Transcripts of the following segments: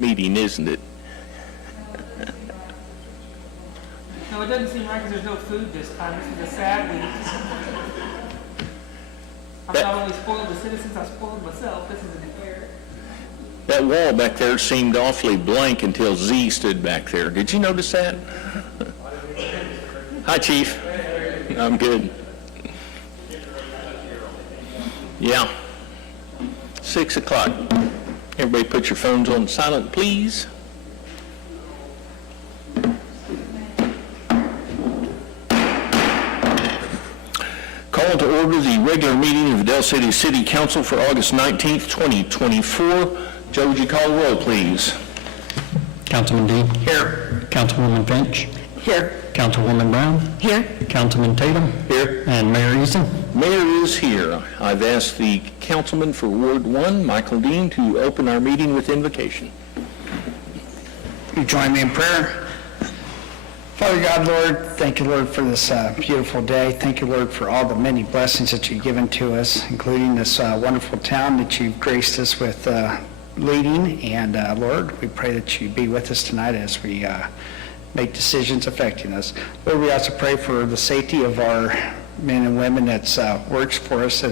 meeting, isn't it? No, it doesn't seem right because there's no food this time. This is a sad week. I've not only spoiled the citizens, I've spoiled myself. This isn't fair. That wall back there seemed awfully blank until Z stood back there. Did you notice that? Hi, Chief. I'm good. Yeah. 6 o'clock. Everybody put your phones on silent, please. Call to order the regular meeting of the Del City City Council for August 19th, 2024. Joe, would you call the roll, please? Councilman Dean. Here. Councilwoman Finch. Here. Councilwoman Brown. Here. Councilman Tatum. Here. And Mayor Eason. Mayor is here. I've asked the councilman for Ward 1, Michael Dean, to open our meeting with invocation. You join me in prayer. Father God, Lord, thank you, Lord, for this beautiful day. Thank you, Lord, for all the many blessings that you've given to us, including this wonderful town that you've graced us with leading. And Lord, we pray that you be with us tonight as we make decisions affecting us. Lord, we also pray for the safety of our men and women that works for us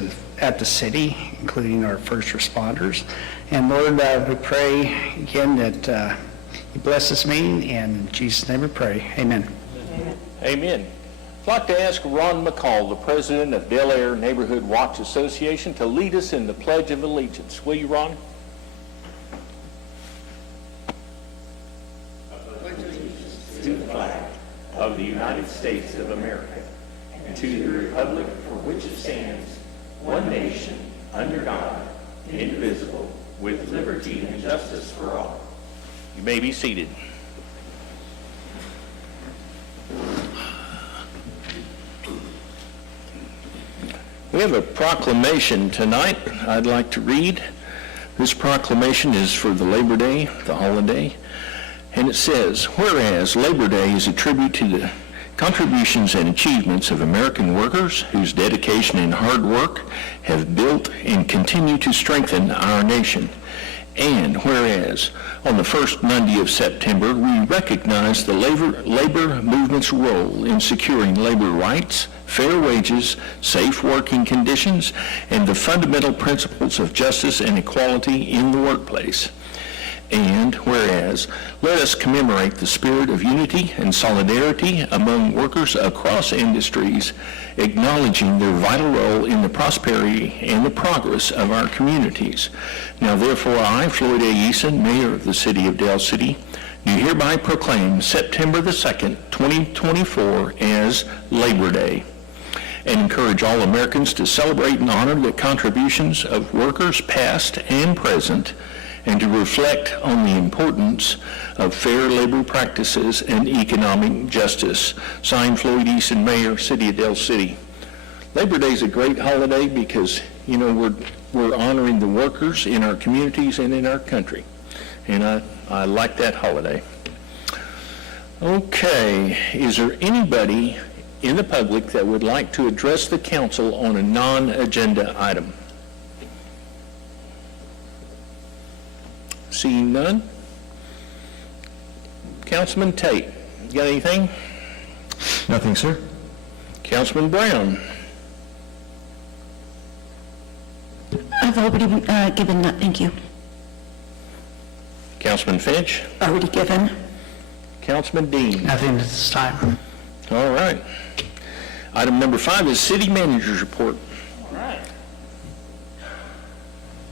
at the city, including our first responders. And Lord, we pray again that you bless this meeting, and in Jesus' name we pray. Amen. Amen. I'd like to ask Ron McCall, the president of Del Air Neighborhood Watch Association, to lead us in the Pledge of Allegiance. Will you, Ron? To the flag of the United States of America, and to the republic for which it stands, one nation, under God, indivisible, with liberty and justice for all. You may be seated. We have a proclamation tonight I'd like to read. This proclamation is for the Labor Day, the holiday, and it says, whereas Labor Day is a tribute to the contributions and achievements of American workers whose dedication and hard work have built and continue to strengthen our nation. And whereas on the first Monday of September, we recognize the labor movement's role in securing labor rights, fair wages, safe working conditions, and the fundamental principles of justice and equality in the workplace. And whereas, let us commemorate the spirit of unity and solidarity among workers across industries, acknowledging their vital role in the prosperity and the progress of our communities. Now therefore I, Floyd A. Eason, Mayor of the City of Del City, do hereby proclaim September the 2nd, 2024 as Labor Day, and encourage all Americans to celebrate and honor the contributions of workers past and present, and to reflect on the importance of fair labor practices and economic justice. Signed, Floyd Eason, Mayor, City of Del City. Labor Day is a great holiday because, you know, we're honoring the workers in our communities and in our country. And I like that holiday. Okay, is there anybody in the public that would like to address the council on a non-agenda item? Seeing none. Councilman Tate, you got anything? Nothing, sir. Councilman Brown. I've already given that, thank you. Councilman Finch. Already given. Councilman Dean. Nothing at this time. All right. Item number 5 is City Manager's Report.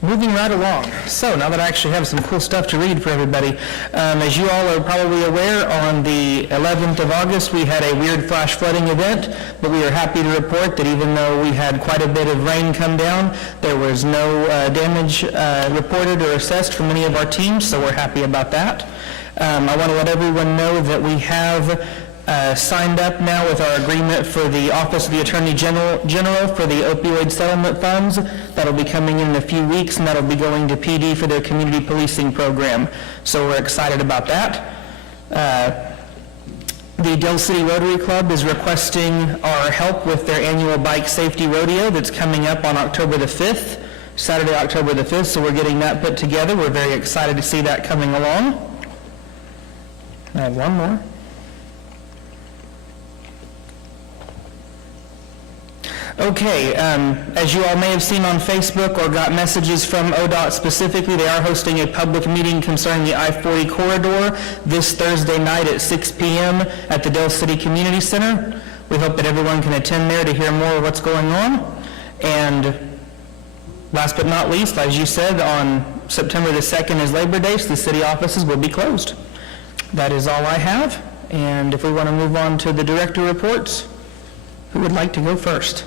Moving right along. So now that I actually have some cool stuff to read for everybody, as you all are probably aware, on the 11th of August we had a weird flash flooding event, but we are happy to report that even though we had quite a bit of rain come down, there was no damage reported or assessed from any of our teams, so we're happy about that. I want to let everyone know that we have signed up now with our agreement for the Office of the Attorney General for the opioid settlement funds. That'll be coming in a few weeks, and that'll be going to PD for their community policing program. So we're excited about that. The Del City Rotary Club is requesting our help with their annual bike safety rodeo that's coming up on October the 5th. Saturday, October the 5th, so we're getting that put together. We're very excited to see that coming along. I have one more. Okay, as you all may have seen on Facebook or got messages from ODOT specifically, they are hosting a public meeting concerning the I-40 corridor this Thursday night at 6 p.m. at the Dell City Community Center. We hope that everyone can attend there to hear more of what's going on. And last but not least, as you said, on September the 2nd is Labor Day, so the city offices will be closed. That is all I have. And if we want to move on to the director reports, who would like to go first?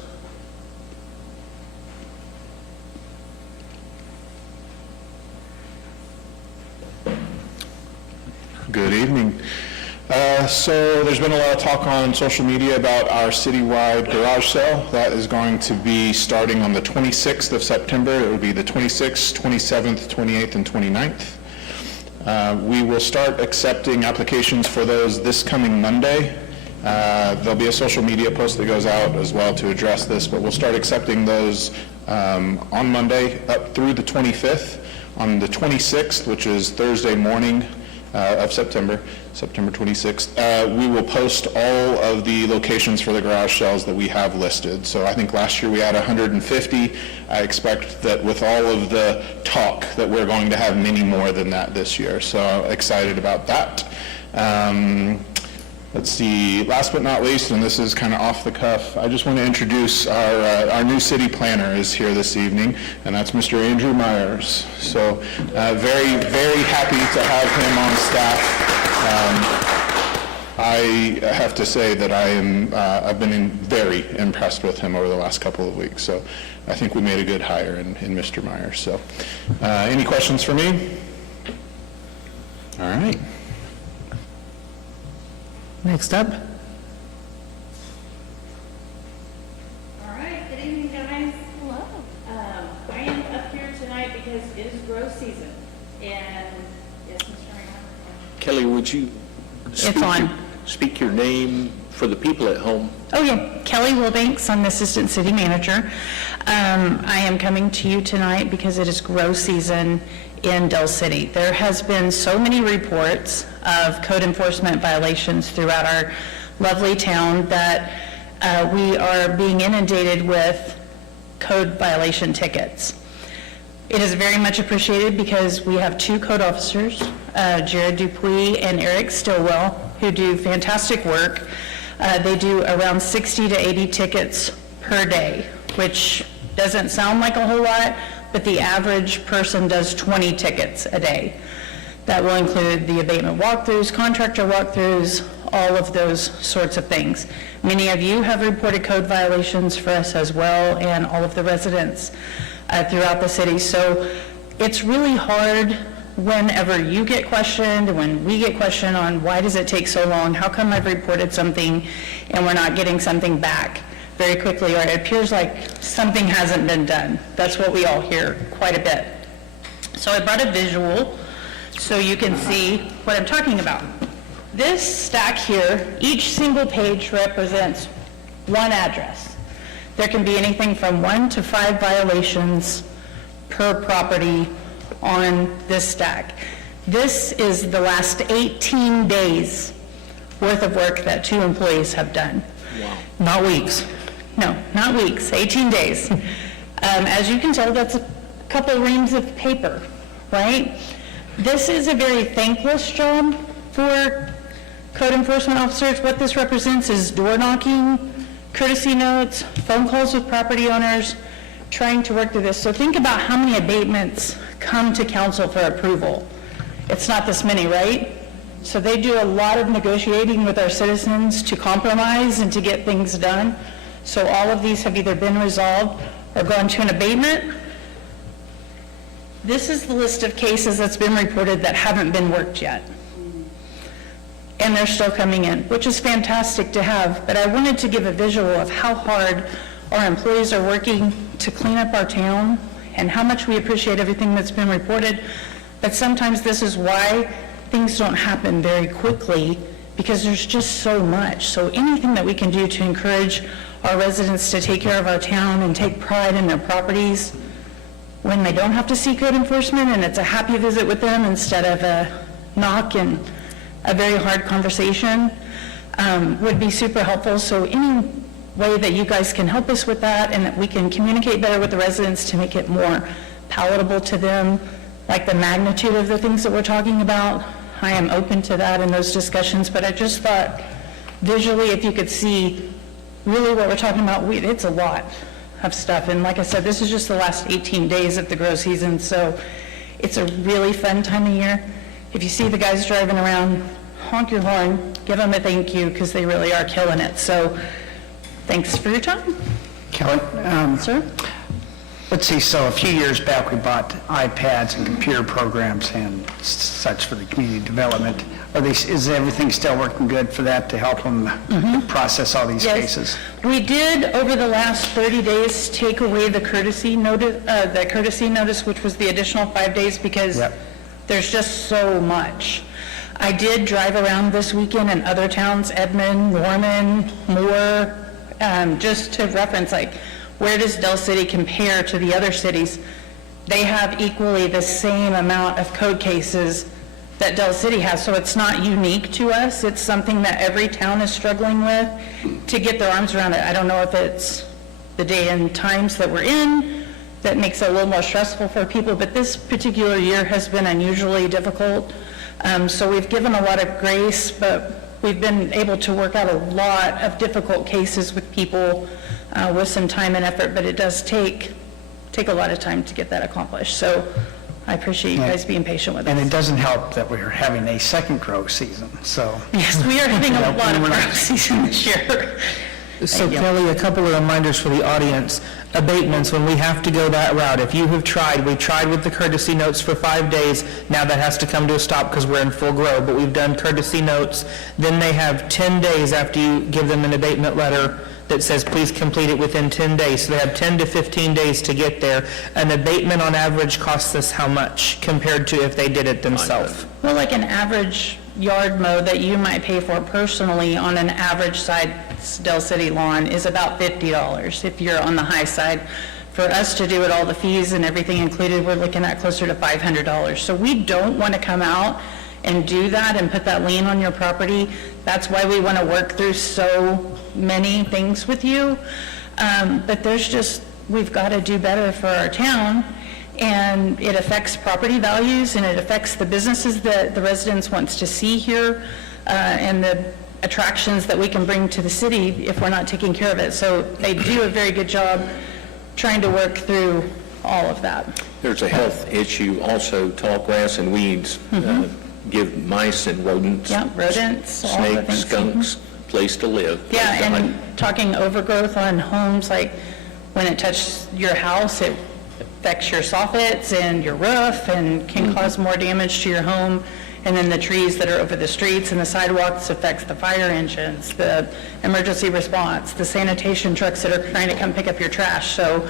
Good evening. So there's been a lot of talk on social media about our citywide garage sale. That is going to be starting on the 26th of September. It will be the 26th, 27th, 28th, and 29th. We will start accepting applications for those this coming Monday. There'll be a social media post that goes out as well to address this, but we'll start accepting those on Monday up through the 25th. On the 26th, which is Thursday morning of September 26th, we will post all of the locations for the garage sales that we have listed. So I think last year we had 150. I expect that with all of the talk that we're going to have many more than that this year. So excited about that. Let's see, last but not least, and this is kind of off the cuff, I just want to introduce our new city planner is here this evening, and that's Mr. Andrew Myers. So very, very happy to have him on staff. I have to say that I've been very impressed with him over the last couple of weeks, so I think we made a good hire in Mr. Myers. So any questions for me? All right. Next up. All right, good evening, guys. Hello. I am up here tonight because it is grow season, and yes, Mr. Ryan. Kelly, would you speak your name for the people at home? Oh, yeah, Kelly Wilbanks, I'm the Assistant City Manager. I am coming to you tonight because it is grow season in Dell City. There has been so many reports of code enforcement violations throughout our lovely town that we are being inundated with code violation tickets. It is very much appreciated because we have two code officers, Jared Dupuis and Eric Stillwell, who do fantastic work. They do around 60 to 80 tickets per day, which doesn't sound like a whole lot, but the average person does 20 tickets a day. That will include the abatement walkthroughs, contractor walkthroughs, all of those sorts of things. Many of you have reported code violations for us as well, and all of the residents throughout the city. So it's really hard whenever you get questioned, when we get questioned on why does it take so long, how come I've reported something and we're not getting something back very quickly, or it appears like something hasn't been done. That's what we all hear quite a bit. So I brought a visual so you can see what I'm talking about. This stack here, each single page represents one address. There can be anything from 1 to 5 violations per property on this stack. This is the last 18 days worth of work that 2 employees have done. Wow. Not weeks. No, not weeks, 18 days. As you can tell, that's a couple reams of paper, right? This is a very thankless job for code enforcement officers. What this represents is door knocking, courtesy notes, phone calls with property owners, trying to work through this. So think about how many abatements come to council for approval. It's not this many, right? So they do a lot of negotiating with our citizens to compromise and to get things done. So all of these have either been resolved or gone to an abatement. This is the list of cases that's been reported that haven't been worked yet. And they're still coming in, which is fantastic to have. But I wanted to give a visual of how hard our employees are working to clean up our town and how much we appreciate everything that's been reported. But sometimes this is why things don't happen very quickly, because there's just so much. So anything that we can do to encourage our residents to take care of our town and take pride in their properties, when they don't have to see code enforcement and it's a happy visit with them instead of a knock and a very hard conversation, would be super helpful. So any way that you guys can help us with that and that we can communicate better with the residents to make it more palatable to them, like the magnitude of the things that we're talking about, I am open to that in those discussions, but I just thought visually if you could see really what we're talking about, it's a lot of stuff. And like I said, this is just the last 18 days of the grow season, so it's a really fun time of year. If you see the guys driving around, honk your horn, give them a thank you, because they really are killing it. So thanks for your time. Kelly? Sir? Let's see, so a few years back, we bought iPads and computer programs and such for the community development. Is everything still working good for that to help them process all these cases? We did, over the last 30 days, take away the courtesy notice, which was the additional 5 days, because there's just so much. I did drive around this weekend in other towns, Edmond, Norman, Moore, just to reference, like, where does Del City compare to the other cities? They have equally the same amount of code cases that Del City has, so it's not unique to us. It's something that every town is struggling with to get their arms around it. I don't know if it's the day and times that we're in that makes it a little more stressful for people, but this particular year has been unusually difficult. So we've given a lot of grace, but we've been able to work out a lot of difficult cases with people with some time and effort, but it does take a lot of time to get that accomplished. So I appreciate you guys being patient with us. And it doesn't help that we're having a second grow season, so. Yes, we are having a lot of grow season this year. So Thank you. Kelly, a couple of reminders for the audience. Abatements, when we have to go that route, if you have tried, we tried with the courtesy notes for 5 days, now that has to come to a stop because we're in full grow, but we've done courtesy notes. Then they have 10 days after you give them an abatement letter that says, please complete it within 10 days. So they have 10 to 15 days to get there. An abatement on average costs us how much compared to if they did it themselves? Well, like an average yard mow that you might pay for personally on an average side Del City lawn is about $50 if you're on the high side. For us to do it, all the fees and everything included, we're looking at closer to $500. So we don't want to come out and do that and put that lien on your property. That's why we want to work through so many things with you. But we've got to do better for our town, and it affects property values, and it affects the businesses that the residents wants to see here, and the attractions that we can bring to the city if we're not taking care of it. So they do a very good job trying to work through all of that. There's a health issue also, tall grass and weeds give mice and rodents. Yeah, rodents, all the Snakes, things. skunks, place to live. Yeah, and talking overgrowth on homes, like when it touches your house, it affects your soffits and your roof and can cause more damage to your home. And then the trees that are over the streets and the sidewalks affects the fire engines, the emergency response, the sanitation trucks that are trying to come pick up your trash. So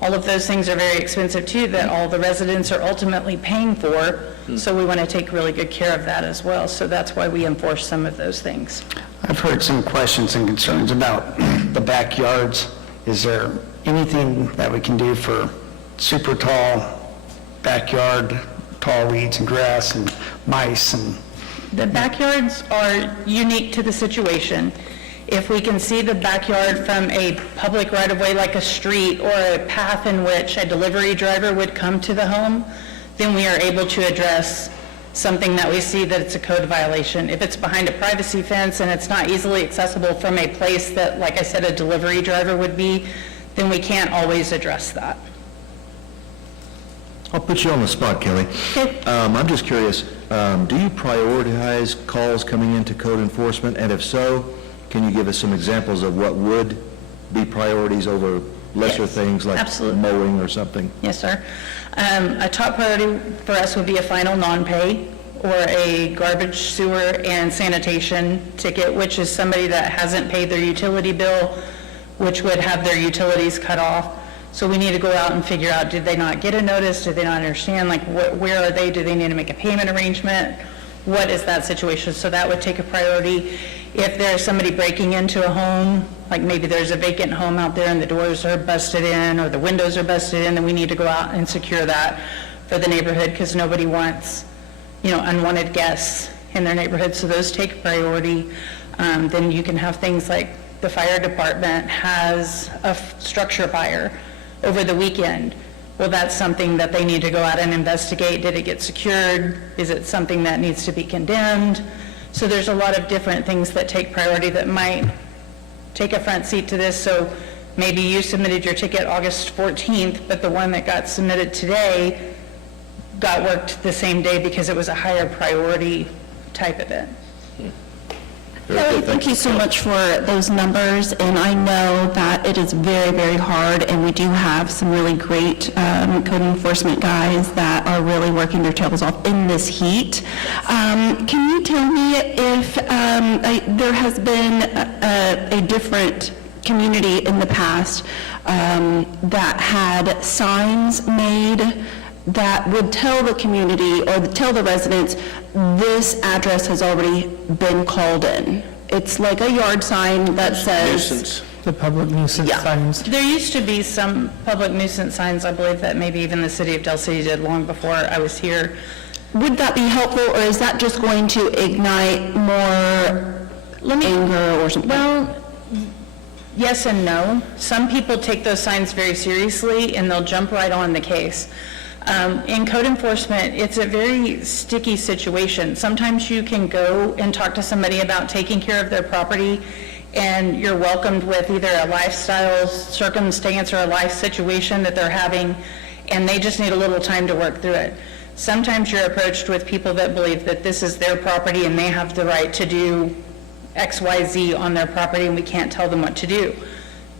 all of those things are very expensive too, that all the residents are ultimately paying for. So we want to take really good care of that as well. So that's why we enforce some of those things. I've heard some questions and concerns about the backyards. Is there anything that we can do for super tall backyard, tall weeds and grass and mice and... The backyards are unique to the situation. If we can see the backyard from a public right-of-way like a street or a path in which a delivery driver would come to the home, then we are able to address something that we see that it's a code violation. If it's behind a privacy fence and it's not easily accessible from a place that, like I said, a delivery driver would be, then we can't always address that. I'll put you on the spot, Kelly. Okay. I'm just curious, do you prioritize calls coming into code enforcement? And if so, can you give us some examples of what would be priorities over lesser Yes, things like absolutely. mowing or something? Yes, sir. A top priority for us would be a final non-pay or a garbage, sewer, and sanitation ticket, which is somebody that hasn't paid their utility bill, which would have their utilities cut off. So we need to go out and figure out, did they not get a notice? Did they not understand? Like, where are they? Do they need to make a payment arrangement? What is that situation? So that would take a priority. If there's somebody breaking into a home, like maybe there's a vacant home out there and the doors are busted in or the windows are busted in, then we need to go out and secure that for the neighborhood because nobody wants, unwanted guests in their neighborhood. So those take priority. Then you can have things like the fire department has a structure fire over the weekend. Well, that's something that they need to go out and investigate. Did it get secured? Is it something that needs to be condemned? So there's a lot of different things that take priority that might take a front seat to this. So maybe you submitted your ticket August 14th, but the one that got submitted today got worked the same day because it was a higher priority type event. Kelly, thank you so much for those numbers, and I know that it is very, very hard, and we do have some really great code enforcement guys that are really working their tails off in this heat. Can you tell me if there has been a different community in the past that had signs made that would tell the community or tell the residents, this address has already been called in? It's like a yard sign that says... Nuisance. The public nuisance signs. There used to be some public nuisance signs, I believe that maybe even the city of Del City did long before I was here. Would that be helpful, or is that just going to ignite more anger or something? Well, yes and no. Some people take those signs very seriously and they'll jump right on the case. In code enforcement, it's a very sticky situation. Sometimes you can go and talk to somebody about taking care of their property, and you're welcomed with either a lifestyle circumstance or a life situation that they're having, and they just need a little time to work through it. Sometimes you're approached with people that believe that this is their property and they have the right to do X, Y, Z on their property, and we can't tell them what to do.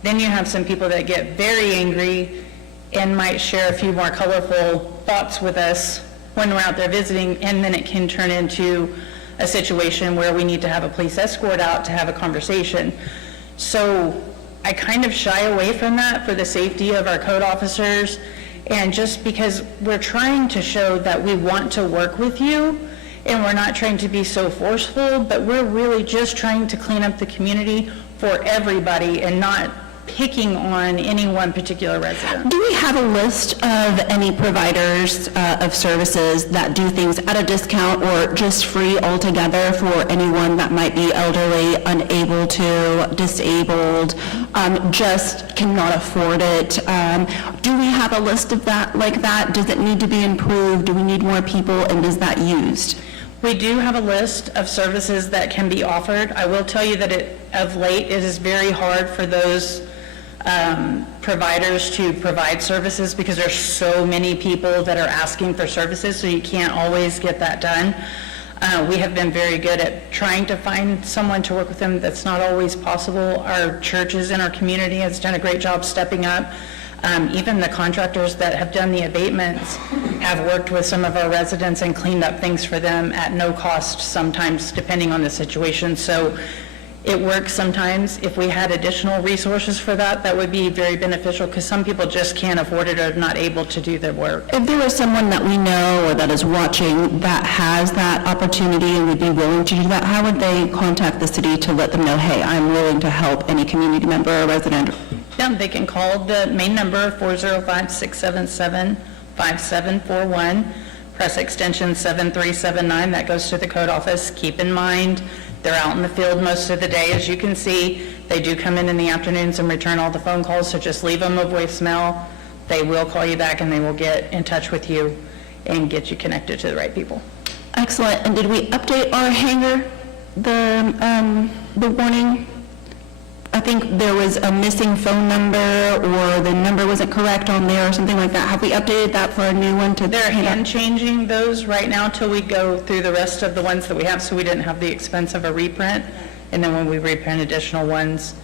Then you have some people that get very angry and might share a few more colorful thoughts with us when we're out there visiting, and then it can turn into a situation where we need to have a police escort out to have a conversation. So I kind of shy away from that for the safety of our code officers, and just because we're trying to show that we want to work with you, and we're not trying to be so forceful, but we're really just trying to clean up the community for everybody and not picking on any one particular resident. Do we have a list of any providers of services that do things at a discount or just free altogether for anyone that might be elderly, unable to, disabled, just cannot afford it? Do we have a list of that like that? Does it need to be improved? Do we need more people, and is that used? We do have a list of services that can be offered. I will tell you that of late, it is very hard for those providers to provide services because there's so many people that are asking for services, so you can't always get that done. We have been very good at trying to find someone to work with them. That's not always possible. Our churches in our community has done a great job stepping up. Even the contractors that have done the abatements have worked with some of our residents and cleaned up things for them at no cost sometimes, depending on the situation. So it works sometimes. If we had additional resources for that, that would be very beneficial because some people just can't afford it or are not able to do the work. If there is someone that we know or that is watching that has that opportunity and would be willing to do that, how would they contact the city to let them know, hey, I'm willing to help any community member or resident? Yeah, they can call the main number, 405-677-5741, press extension 7379. That goes to the code office. Keep in mind, they're out in the field most of the day, as you can see. They do come in the afternoons and return all the phone calls, so just leave them a voicemail. They will call you back and they will get in touch with you and get you connected to the right people. Excellent. And did we update our hangar, the warning? I think there was a missing phone number or the number wasn't correct on there or something like that. Have we updated that for a new one to? They're hand changing those right now till we go through the rest of the ones that we have, so we didn't have the expense of a reprint. And then when we reprint additional ones,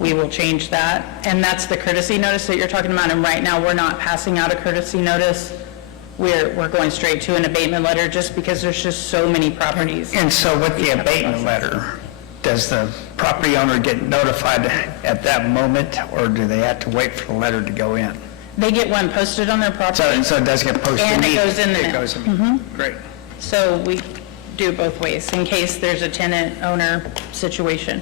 we will change that. And that's the courtesy notice that you're talking about. And right now, we're not passing out a courtesy notice. We're going straight to an abatement letter just because there's just so many properties. And so with the abatement letter, does the property owner get notified at that moment, or do they have to wait for the letter to go in? They get one posted on their property. So it does get posted? And it goes in the It mail. goes in. Great. So we do it both ways, in case there's a tenant-owner situation.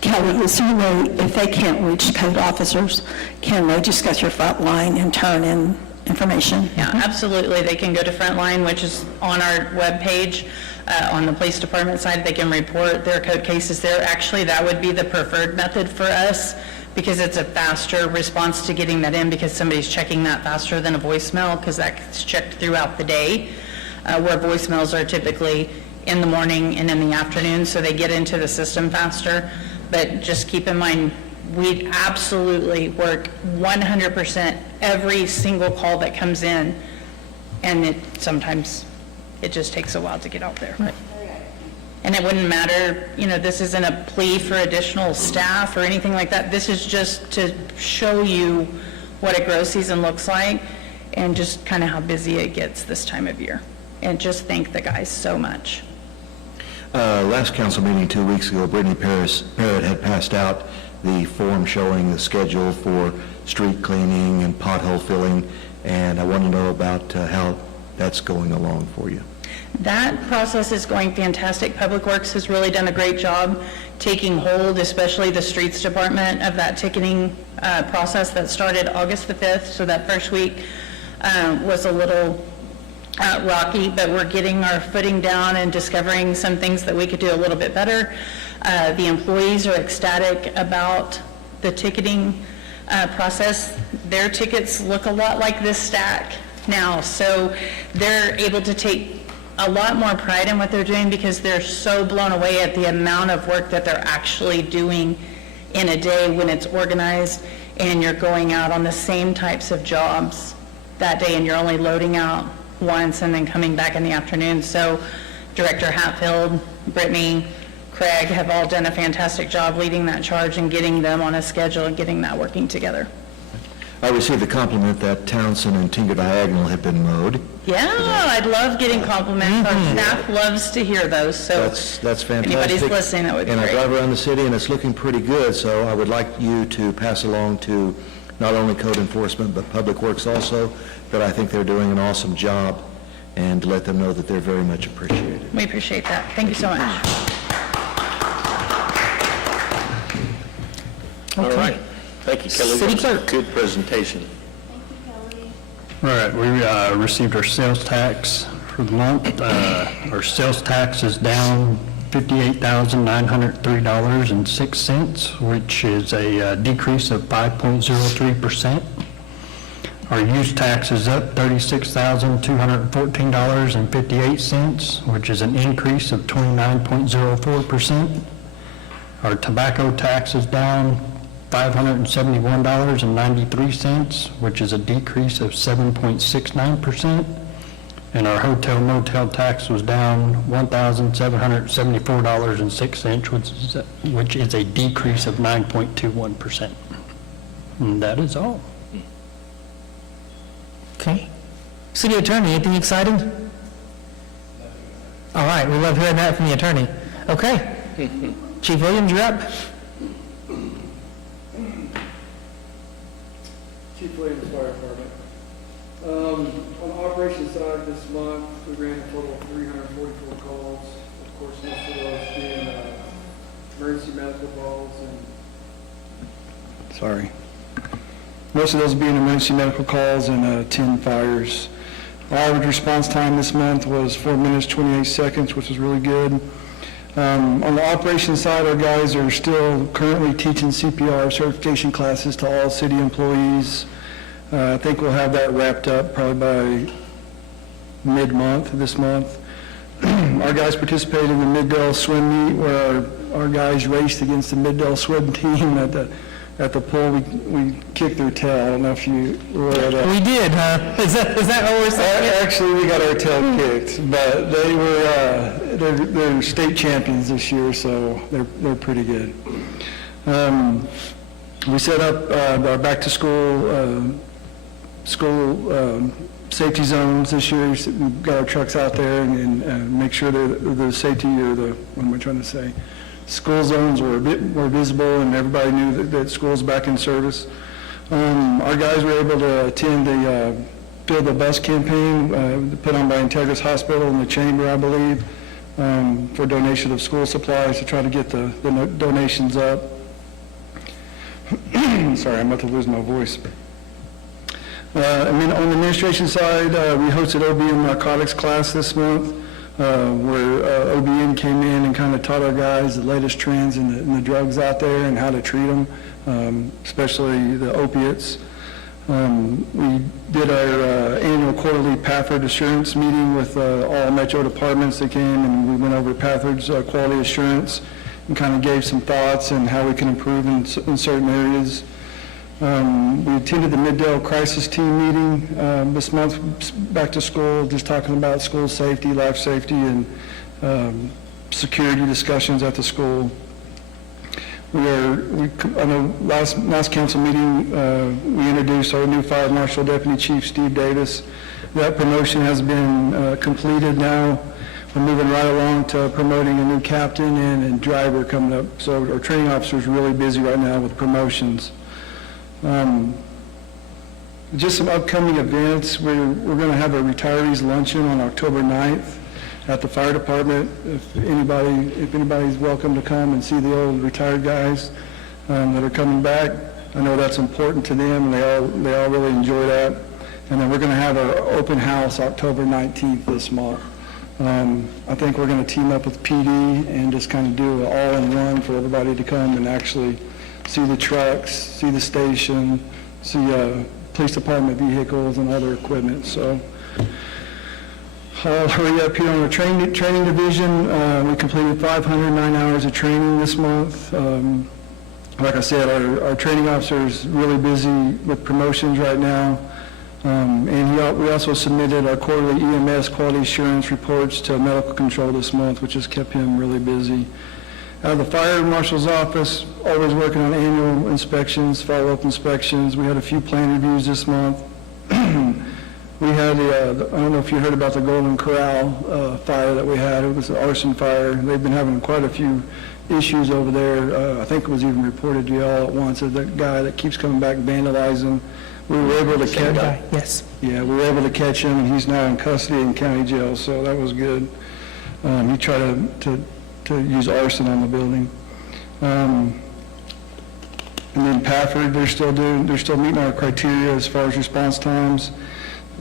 Kelly, is there a way, if they can't reach code officers, can they just go through Frontline and turn in information? Yeah, absolutely. They can go to Frontline, which is on our webpage. On the police department side, they can report their code cases there. Actually, that would be the preferred method for us because it's a faster response to getting that in because somebody's checking that faster than a voicemail because that's checked throughout the day, where voicemails are typically in the morning and in the afternoon, so they get into the system faster. But just keep in mind, we absolutely work 100% every single call that comes in, and sometimes it just takes a while to get out there. Right. And it wouldn't matter, this isn't a plea for additional staff or anything like that. This is just to show you what a grow season looks like and just kind of how busy it gets this time of year. And just thank the guys so much. Last council meeting 2 weeks ago, Brittany Parrott had passed out the form showing the schedule for street cleaning and pothole filling, and I want to know about how that's going along for you. That process is going fantastic. Public Works has really done a great job taking hold, especially the streets department, of that ticketing process that started August the 5th. So that first week was a little rocky, but we're getting our footing down and discovering some things that we could do a little bit better. The employees are ecstatic about the ticketing process. Their tickets look a lot like this stack now, so they're able to take a lot more pride in what they're doing because they're so blown away at the amount of work that they're actually doing in a day when it's organized and you're going out on the same types of jobs that day and you're only loading out once and then coming back in the afternoon. So Director Hatfield, Brittany, Craig have all done a fantastic job leading that charge and getting them on a schedule and getting that working together. I received the compliment that Townsend and Tinker Diagonal have been mowed. Yeah, I'd love getting compliments. Our staff loves to hear those, so That's if fantastic. anybody's listening, that would be And I great. drive around the city, and it's looking pretty good, so I would like you to pass along to not only code enforcement, but Public Works also, that I think they're doing an awesome job, and to let them know that they're very much appreciated. We appreciate that. Thank you so much. All right. Thank you, Kelly. City That was a Clerk. good presentation. All right, we received our sales tax for the month. Our sales tax is down $58,903.06, which is a decrease of 5.03%. Our use tax is up $36,214.58, which is an increase of 29.04%. Our tobacco tax is down $571.93, which is a decrease of 7.69%. And our hotel motel tax was down $1,774.06, which is a decrease of 9.21%. And that is all. Okay. City Attorney, anything exciting? All right, we love hearing that from the attorney. Okay. Chief Williams, you're up. Chief Williams Fire Department. On the operations side this month, we ran a total of 344 calls. Of course, most of those being emergency medical calls Sorry. Most of those being emergency medical calls and 10 fires. Our average response time this month was 4 minutes, 28 seconds, which is really good. On the operations side, our guys are still currently teaching CPR certification classes to all city employees. I think we'll have that wrapped up probably by mid-month this month. Our guys participated in the Mid-Dell swim meet where our guys raced against the Mid-Dell swim team at the pool. We kicked their tail. I don't know if you were at that. We did, huh? Is that what we're saying? Actually, we got our tail kicked, but they were, they're state champions this year, so they're pretty good. We set up our back-to-school safety zones this year. We've got our trucks out there and make sure that the safety, or what am I trying to say? School zones were a bit more visible and everybody knew that school's back in service. Our guys were able to attend the Fill the Bus campaign put on by Integris Hospital and the Chamber, I believe. for donation of school supplies to try to get the donations up. Sorry, I'm about to lose my voice. And then on the administration side, we hosted OBM narcotics class this month, where OBM came in and kind of taught our guys the latest trends in the drugs out there and how to treat them, especially the opiates. We did our annual quarterly Pathward Assurance meeting with all Metro departments that came, and we went over Pathward's quality assurance and kind of gave some thoughts and how we can improve in certain areas. We attended the Middale Crisis Team meeting this month, back to school, just talking about school safety, life safety, and security discussions at the school. I know last council meeting, we introduced our new Fire Marshal Deputy Chief Steve Davis. That promotion has been completed now. We're moving right along to promoting a new captain and driver coming up. So our training officer is really busy right now with promotions. Just some upcoming events. We're going to have a retirees luncheon on October 9th at the fire department. If anybody's welcome to come and see the old retired guys that are coming back, I know that's important to them, and they all really enjoy that. And then we're going to have our open house October 19th this month. I think we're going to team up with PD and just kind of do an all-in-one for everybody to come and actually see the trucks, see the station, see police department vehicles and other equipment. So I'll hurry up here on the training division. We completed 509 hours of training this month. Like I said, our training officer is really busy with promotions right now. And we also submitted our quarterly EMS quality assurance reports to medical control this month, which has kept him really busy. Out of the fire marshal's office, always working on annual inspections, follow-up inspections. We had a few plan reviews this month. We had I don't know if you heard about the Golden Corral fire that we had. It was an arson fire. They've been having quite a few issues over there. I think it was even reported to you all at once, that guy that keeps coming back vandalizing. We were able to catch him. Yes. Yeah, we were able to catch him, and he's now in custody in county jail, so that was good. He tried to use arson on the building. And then Pathward, they're still meeting our criteria as far as response times.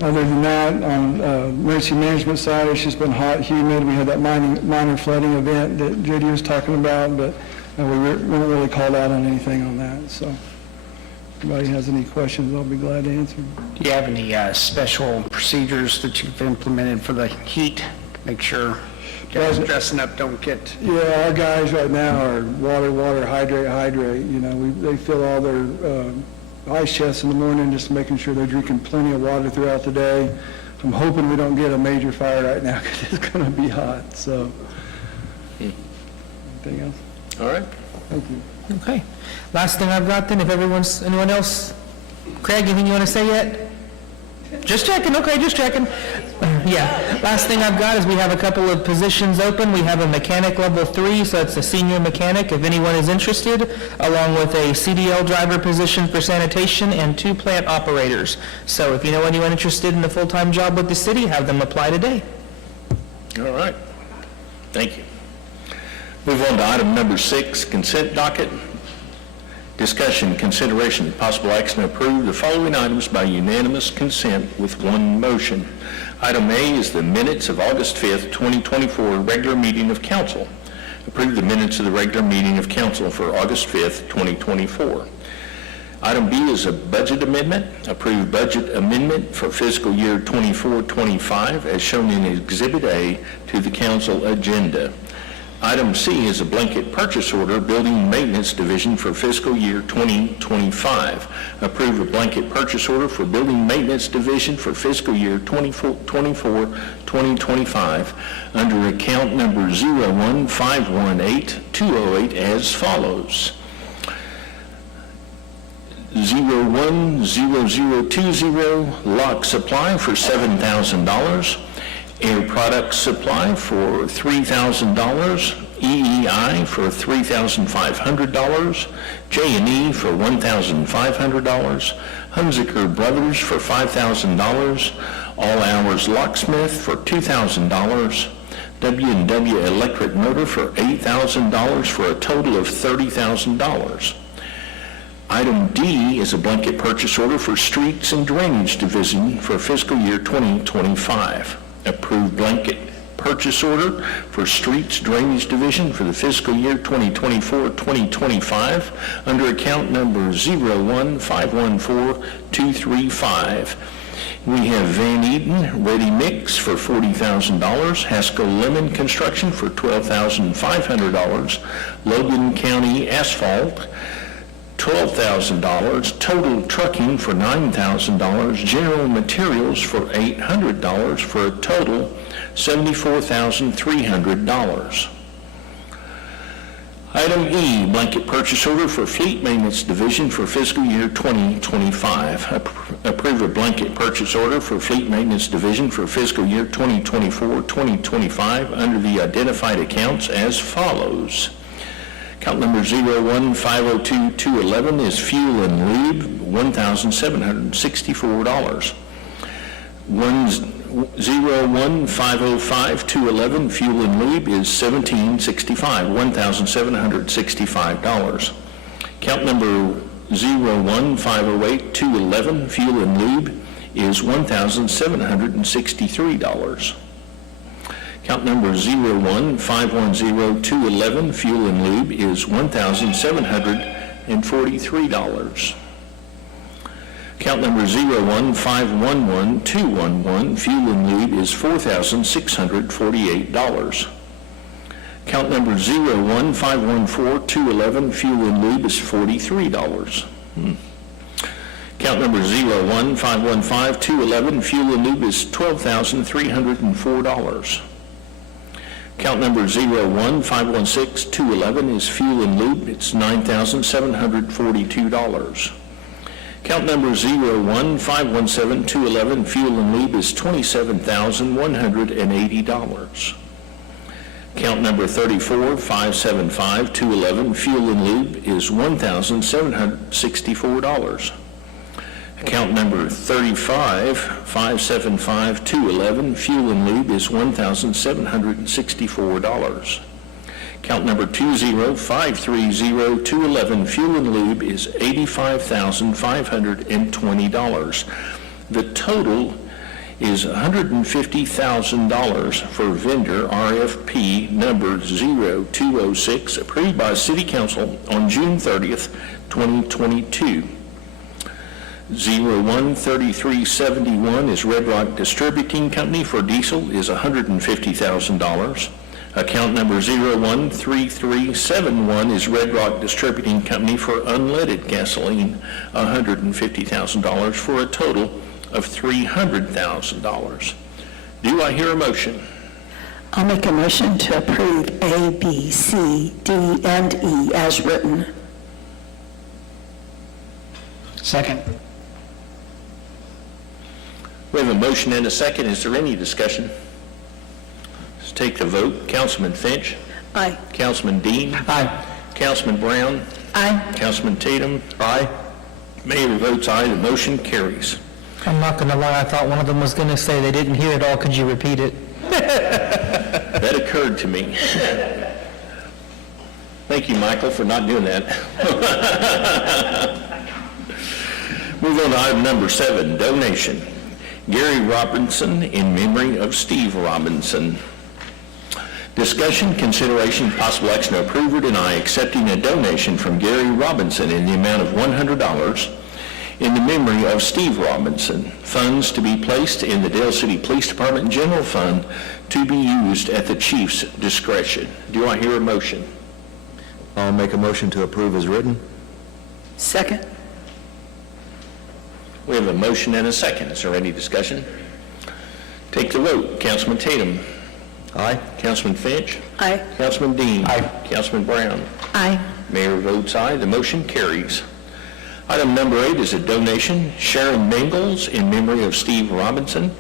Other than that, on emergency management side, it's just been hot, humid. We had that minor flooding event that JD was talking about, but we weren't really called out on anything on that. So if anybody has any questions, I'll be glad to answer. Do you have any special procedures that you've implemented for the heat? Make sure guys dressing up don't get... Yeah, our guys right now are water, hydrate. You know, they fill all their ice chests in the morning, just making sure they're drinking plenty of water throughout the day. I'm hoping we don't get a major fire right now because it's going to be hot. So, anything else? All right. Thank you. Okay. Last thing I've got then, if anyone else, Craig, anything you want to say yet? Just checking, okay, just checking. Yeah, last thing I've got is we have a couple of positions open. We have a mechanic level 3, so it's a senior mechanic, if anyone is interested, along with a CDL driver position for sanitation and 2 plant operators. So if you know anyone interested in a full-time job with the city, have them apply today. All right. Thank you. Move on to item number 6, consent docket. Discussion, consideration, possible action to approve the following items by unanimous consent with one motion. Item A is the minutes of August 5th, 2024 regular meeting of council. Approve the minutes of the regular meeting of council for August 5th, 2024. Item B is a budget amendment. Approve budget amendment for fiscal year 24-25 as shown in Exhibit A to the council agenda. Item C is a blanket purchase order, Building Maintenance Division for fiscal year 2025. Approve a blanket purchase order for Building Maintenance Division for fiscal year 2024-2025 under account number 01518-208 as follows. 010020 lock supply for $7,000. Air Products Supply for $3,000, EEI for $3,500, J&E for $1,500, Hunziker Brothers for $5,000, All Hours Locksmith for $2,000, W&W electric motor for $8,000 for a total of $30,000. Item D is a blanket purchase order for Streets and Drainage Division for fiscal year 2025. Approved blanket purchase order for Streets Drainage Division for the fiscal year 2024-2025 under account number 01514-235. We have Van Eaton Ready Mix for $40,000, Haskell Lemon Construction for $12,500, Logan County Asphalt $12,000, Total Trucking for $9,000, General Materials for $800 for a total $74,300. Item E, blanket purchase order for Fleet Maintenance Division for fiscal year 2025. Approve a blanket purchase order for Fleet Maintenance Division for fiscal year 2024-2025 under the identified accounts as follows. Account number 01502-211 is Fuel and Lube, $1,764. 01505-211 Fuel and Lube is $1,765. Account number 01508-211 Fuel and Lube is $1,763. Account number 01510-211 Fuel and Lube is $1,743. Account number 01511-211 Fuel and Lube is $4,648. Account number 01514-211 Fuel and Lube is $43. Account number 01515-211 Fuel and Lube is $12,304. Account number 01516-211 is Fuel and Lube, it's $9,742. Account number 01517-211 Fuel and Lube is $27,180. Account number 34575-211 Fuel and Lube is $1,764. Account number 35575-211 Fuel and Lube is $1,764. Account number 20530-211 Fuel and Lube is $85,520. The total is $150,000 for vendor RFP number 0206 approved by City Council on June 30th, 2022. 013371 is Red Rock Distributing Company for diesel is $150,000. Account number 013371 is Red Rock Distributing Company for unleaded gasoline, $150,000 for a total of $300,000. Do I hear a motion? I'll make a motion to approve A, B, C, D, and E as written. Second. We have a motion and a second. Is there any discussion? Let's take the vote. Councilman Finch? Aye. Councilman Dean? Aye. Councilman Brown? Aye. Councilman Tatum? Aye. Mayor votes aye. The motion carries. I'm not going to lie, I thought one of them was going to say they didn't hear it all. Could you repeat it? That occurred to me. Thank you, Michael, for not doing that. Move on to item number 7, donation. Gary Robinson in memory of Steve Robinson. Discussion, consideration, possible action to approve or deny accepting a donation from Gary Robinson in the amount of $100 in the memory of Steve Robinson. Funds to be placed in the Dale City Police Department General Fund to be used at the chief's discretion. Do I hear a motion? I'll make a motion to approve as written. Second. We have a motion and a second. Is there any discussion? Take the vote. Councilman Tatum. Aye. Councilman Finch. Aye. Councilman Dean. Aye. Councilman Brown. Aye. Mayor votes aye. The motion carries. Item number 8 is a donation. Sharon Mangles in memory of Steve Robinson.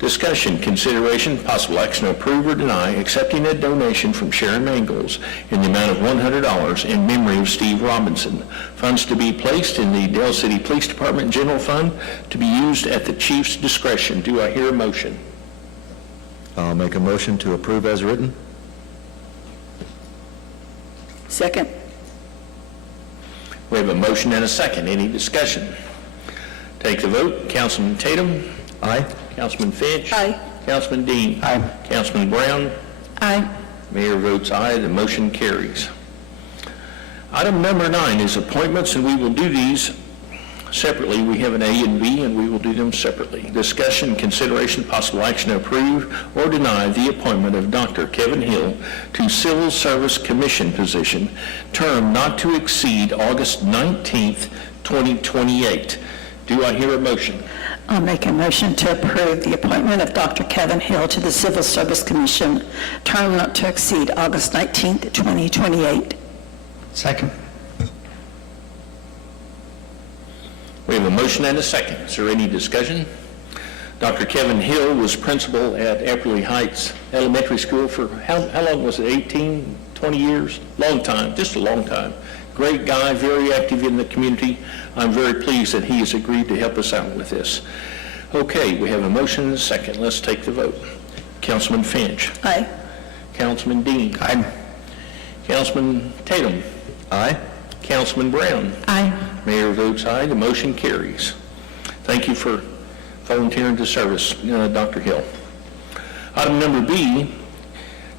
Discussion, consideration, possible action to approve or deny accepting a donation from Sharon Mangles in the amount of $100 in memory of Steve Robinson. Funds to be placed in the Dale City Police Department General Fund to be used at the chief's discretion. Do I hear a motion? I'll make a motion to approve as written. Second. We have a motion and a second. Any discussion? Take the vote. Councilman Tatum? Aye. Councilman Finch? Aye. Councilman Dean? Aye. Councilman Brown? Aye. Mayor votes aye, the motion carries. Item number 9 is appointments, and we will do these separately. We have an A and B, and we will do them separately. Discussion, consideration, possible action to approve or deny the appointment of Dr. Kevin Hill to Civil Service Commission position, term not to exceed August 19th, 2028. Do I hear a motion? I'll make a motion to approve the appointment of Dr. Kevin Hill to the Civil Service Commission, term not to exceed August 19th, 2028. Second. We have a motion and a second. Is there any discussion? Dr. Kevin Hill was principal at Epperly Heights Elementary School for, how long was it, 18, 20 years? Long time, just a long time. Great guy, very active in the community. I'm very pleased that he has agreed to help us out with this. Okay, we have a motion and a second. Let's take the vote. Councilman Finch. Aye. Councilman Dean. Aye. Councilman Tatum. Aye. Councilman Brown. Aye. Mayor votes aye, the motion carries. Thank you for volunteering to service, Dr. Hill. Item number B,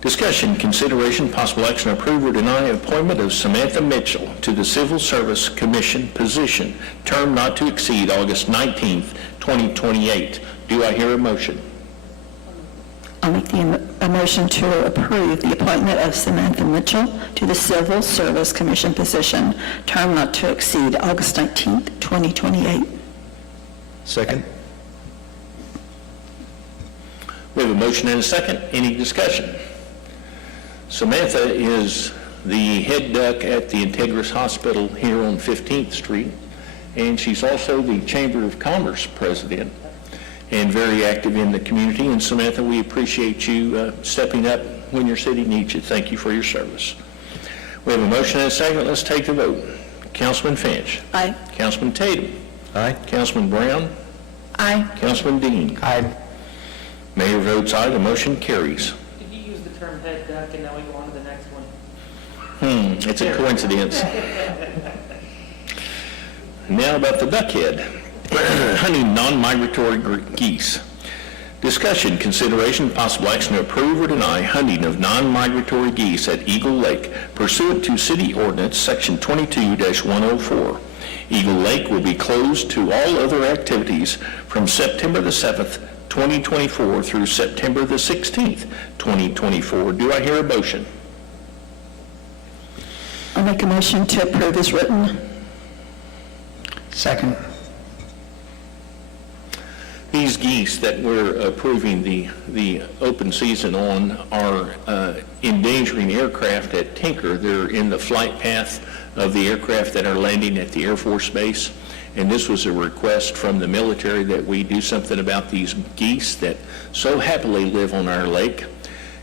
discussion, consideration, possible action, approve or deny appointment of Samantha Mitchell to the Civil Service Commission position, term not to exceed August 19th, 2028. Do I hear a motion? I'll make a motion to approve the appointment of Samantha Mitchell to the Civil Service Commission position, term not to exceed August 19th, 2028. Second. We have a motion and a second. Any discussion? Samantha is the head duck at the Integris Hospital here on 15th Street, and she's also the Chamber of Commerce president and very active in the community. And Samantha, we appreciate you stepping up when your city needs you. Thank you for your service. We have a motion and a second. Let's take the vote. Councilman Finch. Aye. Councilman Tatum. Aye. Councilman Brown. Aye. Councilman Dean. Aye. Mayor votes aye. The motion carries. Did you use the term head duck and now we go on to the next one? It's a coincidence. Now about the duckhead. Hunting non-migratory geese. Discussion, consideration, possible action to approve or deny hunting of non-migratory geese at Eagle Lake pursuant to City Ordinance Section 22-104. Eagle Lake will be closed to all other activities from September the 7th, 2024 through September the 16th, 2024. Do I hear a motion? I'll make a motion to approve as written. Second. These geese that we're approving the open season on are endangering aircraft at Tinker. They're in the flight path of the aircraft that are landing at the Air Force Base. And this was a request from the military that we do something about these geese that so happily live on our lake.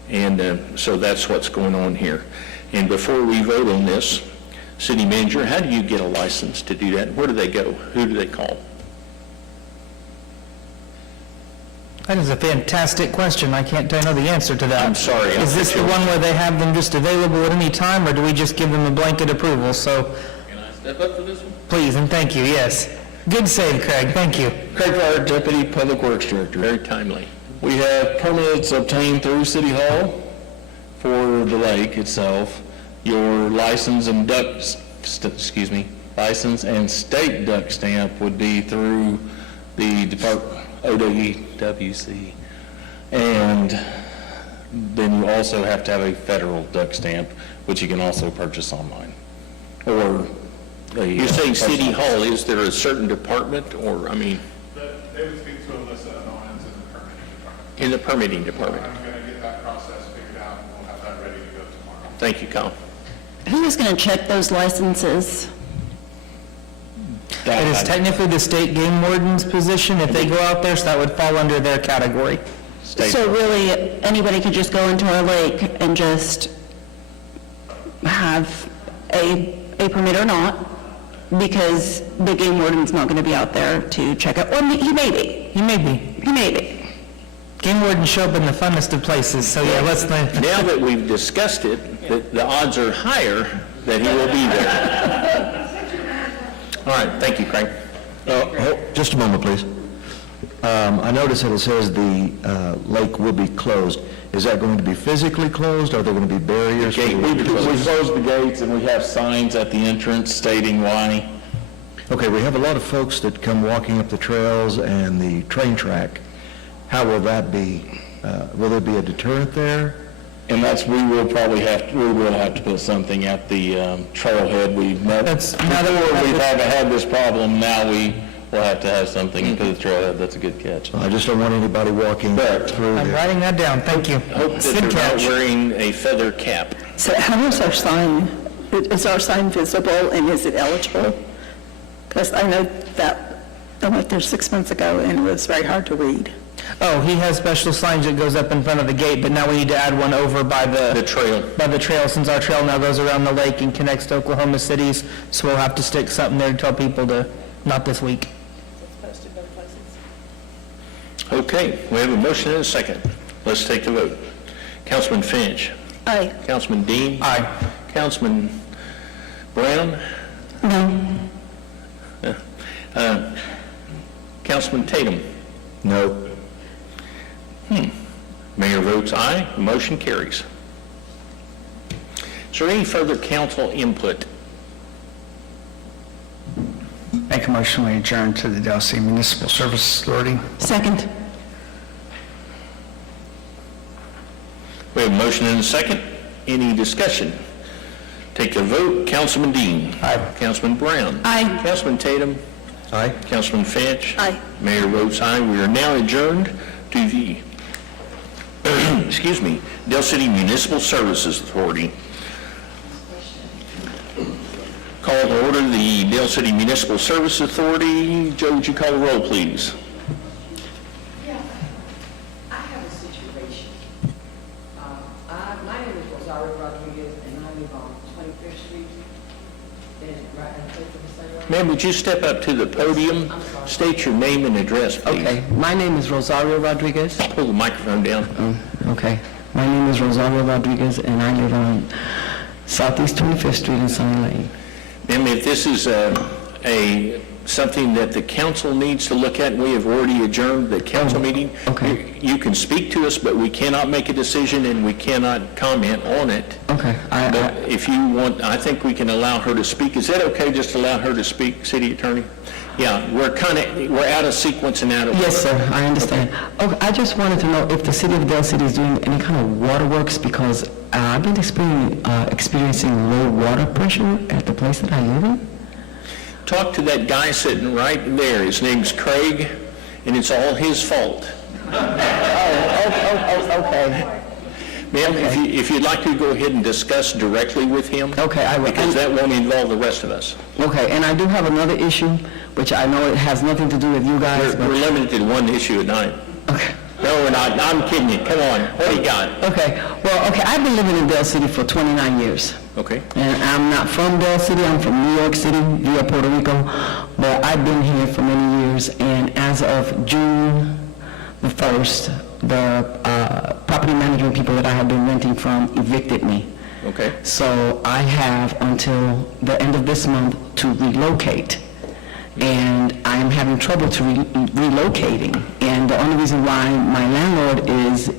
And so that's what's going on here. And before we vote on this, City Manager, how do you get a license to do that? Where do they go? Who do they call? That is a fantastic question. I can't know the answer to that. I'm sorry. Is this the one where they have them just available at any time, or do we just give them a blanket approval? So, Can I step up for this one? please and thank you, yes. Good save, Craig, thank you. Craig Fire, Deputy Public Works Director. Very timely. We have permits obtained through City Hall for the lake itself. Your license and license and state duck stamp would be through the OWC. And then you also have to have a federal duck stamp, which you can also purchase online. Or You say City Hall, is there a certain department, or, I mean, They would speak to Alyssa Owens in the permitting department. in the permitting department? I'm going to get that process figured out, and we'll have that ready to go tomorrow. Thank you, Kyle. Who is going to check those licenses? It is technically the state game warden's position if they go out there, so that would fall under their category. So really, anybody could just go into our lake and just have a permit or not, because the game warden's not going to be out there to check it. Or he may be. You may be. He may be. Game wardens show up in the funnest of places, so yeah, let's, Now that we've discussed it, the odds are higher that he will be there. All right, thank you, Craig. Just a moment, please. I notice that it says the lake will be closed. Is that going to be physically closed? Are there going to be barriers? The gate will be We closed. close the gates and we have signs at the entrance stating why. Okay, we have a lot of folks that come walking up the trails and the train track. How will that be? Will there be a deterrent there? And we will have to put something at the trailhead. We've never, now that we haven't had this problem, now we will have to have something at the trailhead. That's a good catch. I just don't want anybody walking through I'm there. writing that down, thank you. Hope that Good they're not catch. wearing a feather cap. So how is our sign, is our sign visible and is it eligible? Because I know that I went there 6 months ago and it was very hard to read. Oh, he has special signs that goes up in front of the gate, but now we need to add one over by The trail. by the trail, since our trail now goes around the lake and connects to Oklahoma cities, so we'll have to stick something there to tell people to, not this week. Okay, we have a motion and a second. Let's take the vote. Councilman Finch. Aye. Councilman Dean. Aye. Councilman Brown. No. Councilman Tatum. No. Mayor votes aye, motion carries. Is there any further council input? Make a motion we adjourn to the Del City Municipal Services Authority. Second. We have a motion and a second. Any discussion? Take the vote. Councilman Dean. Aye. Councilman Brown. Aye. Councilman Tatum. Aye. Councilman Finch. Aye. Mayor votes aye. We are now adjourned to the, excuse me, Del City Municipal Services Authority. Call to order the Del City Municipal Service Authority. Joe, would you call the roll, please? I have a situation. My name is Rosario Rodriguez, and I live on 25th Street. Right in place of the Sunrise. Ma'am, would you step up to the podium? I'm sorry. State your name and address, please. Okay, my name is Rosario Rodriguez. Pull the microphone down. Okay, my name is Rosario Rodriguez, and I live on Southeast 25th Street in Sunny Lane. Ma'am, if this is something that the council needs to look at, we have already adjourned the council meeting. okay. You can speak to us, but we cannot make a decision and we cannot comment on it. Okay, But if you want, I think we can allow her to speak. Is that okay, just allow her to speak, City Attorney? Yeah, we're out of sequence and out of... Yes, sir, I understand. Okay, I just wanted to know if the city of Del City is doing any kind of waterworks, because I've been experiencing low water pressure at the place that I live in. Talk to that guy sitting right there. His name's Craig, and it's all his fault. Okay. Ma'am, if you'd like to go ahead and discuss directly with him. Okay, I will. Because that won't involve the rest of us. Okay, and I do have another issue, which I know it has nothing to do with you guys, We're but... limited to one issue at night. Okay. No, we're not. I'm kidding you. Come on. What do you got? Okay, well, I've been living in Del City for 29 years. Okay. And I'm not from Del City, I'm from New York City via Puerto Rico, but I've been here for many years, and as of June the 1st, the property management people that I have been renting from evicted me. Okay. So I have until the end of this month to relocate, and I am having trouble to relocating. And the only reason why my landlord is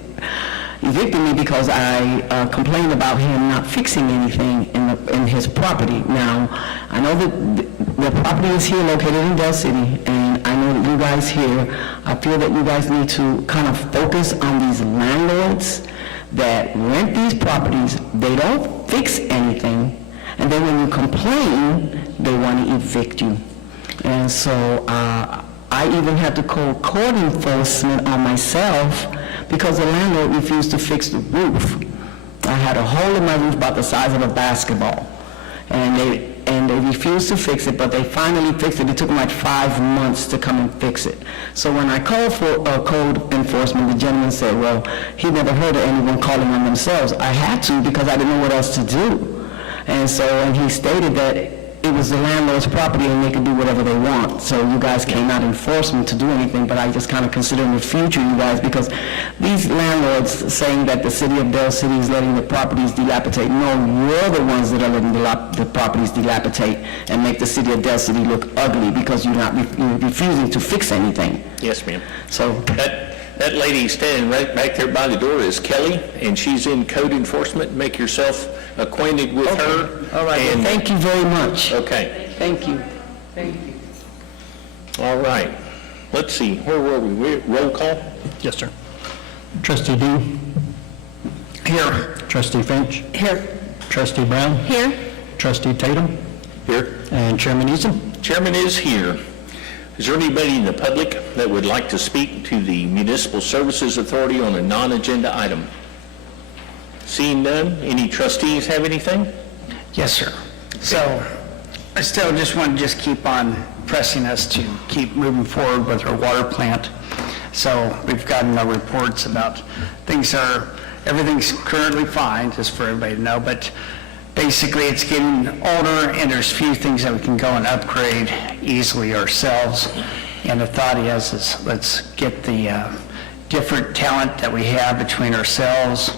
evicting me because I complained about him not fixing anything in his property. Now, I know that the property is here located in Del City, and I know that you guys here, I feel that you guys need to kind of focus on these landlords that rent these properties, they don't fix anything, and then when you complain, they want to evict you. And so I even had to call court enforcement on myself because the landlord refused to fix the roof. I had a hole in my roof about the size of a basketball, and they refused to fix it, but they finally fixed it. It took them like 5 months to come and fix it. So when I called for code enforcement, the gentleman said, well, he never heard of anyone calling on themselves. I had to because I didn't know what else to do. And so, and he stated that it was the landlord's property and they could do whatever they want. So you guys cannot enforce them to do anything, but I just kind of consider in the future, you guys, because these landlords saying that the city of Dell City is letting the properties dilapidate. No, you're the ones that are letting the properties dilapidate and make the city of Dell City look ugly because you're refusing to fix anything. Yes, ma'am. So, That lady standing right back there by the door is Kelly, and she's in code enforcement. Make yourself acquainted with her. all right, well, And- thank you very much. Okay, Thank you. all right. Let's see, where were we? Roll call? Yes, sir. Trustee Dew? Here. Trustee Finch? Here. Trustee Brown? Here. Trustee Tatum? Here. And Chairman Eason? Chairman is here. Is there anybody in the public that would like to speak to the Municipal Services Authority on a non-agenda item? Seeing none, any trustees have anything? Yes, sir. So I still just want to keep on pressing us to keep moving forward with our water plant. So we've gotten our reports about everything's currently fine, just for everybody to know, but basically it's getting older and there's few things that we can go and upgrade easily ourselves. And the thought is let's get the different talent that we have between ourselves,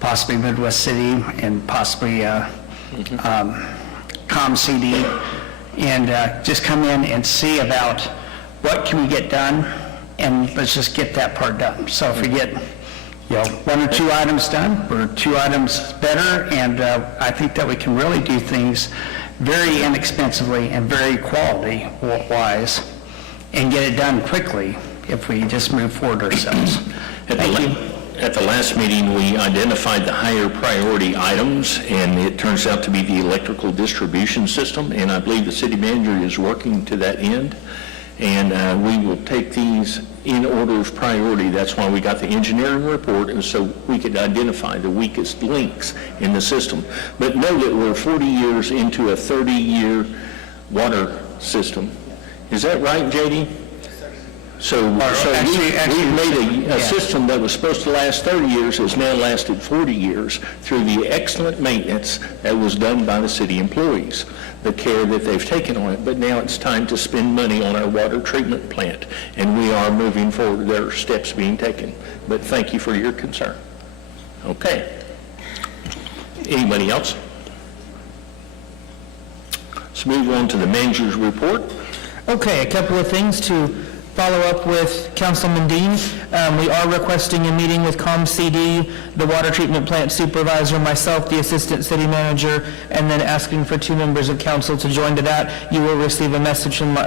possibly Midwest City and possibly ComCD, and just come in and see about what can we get done, and let's just get that part done. So if we get, one or two items done, or two items better, and I think that we can really do things very inexpensively and very quality-wise, and get it done quickly if we just move forward ourselves. Thank you. At the last meeting, we identified the higher priority items, and it turns out to be the electrical distribution system, and I believe the city manager is working to that end. And we will take these in order of priority. That's why we got the engineering report, and so we could identify the weakest links in the system. But know that we're 40 years into a 30-year water system. Is that right, JD? So we've made a system that was supposed to last 30 years has now lasted 40 years through the excellent maintenance that was done by the city employees, the care that they've taken on it. But now it's time to spend money on our water treatment plant, and we are moving forward. There are steps being taken. But thank you for your concern. Okay. Anybody else? Let's move on to the manager's report. Okay, a couple of things to follow up with Councilman Dean. We are requesting a meeting with ComCD, the water treatment plant supervisor, myself, the assistant city manager, and then asking for 2 members of council to join to that. You will receive a message from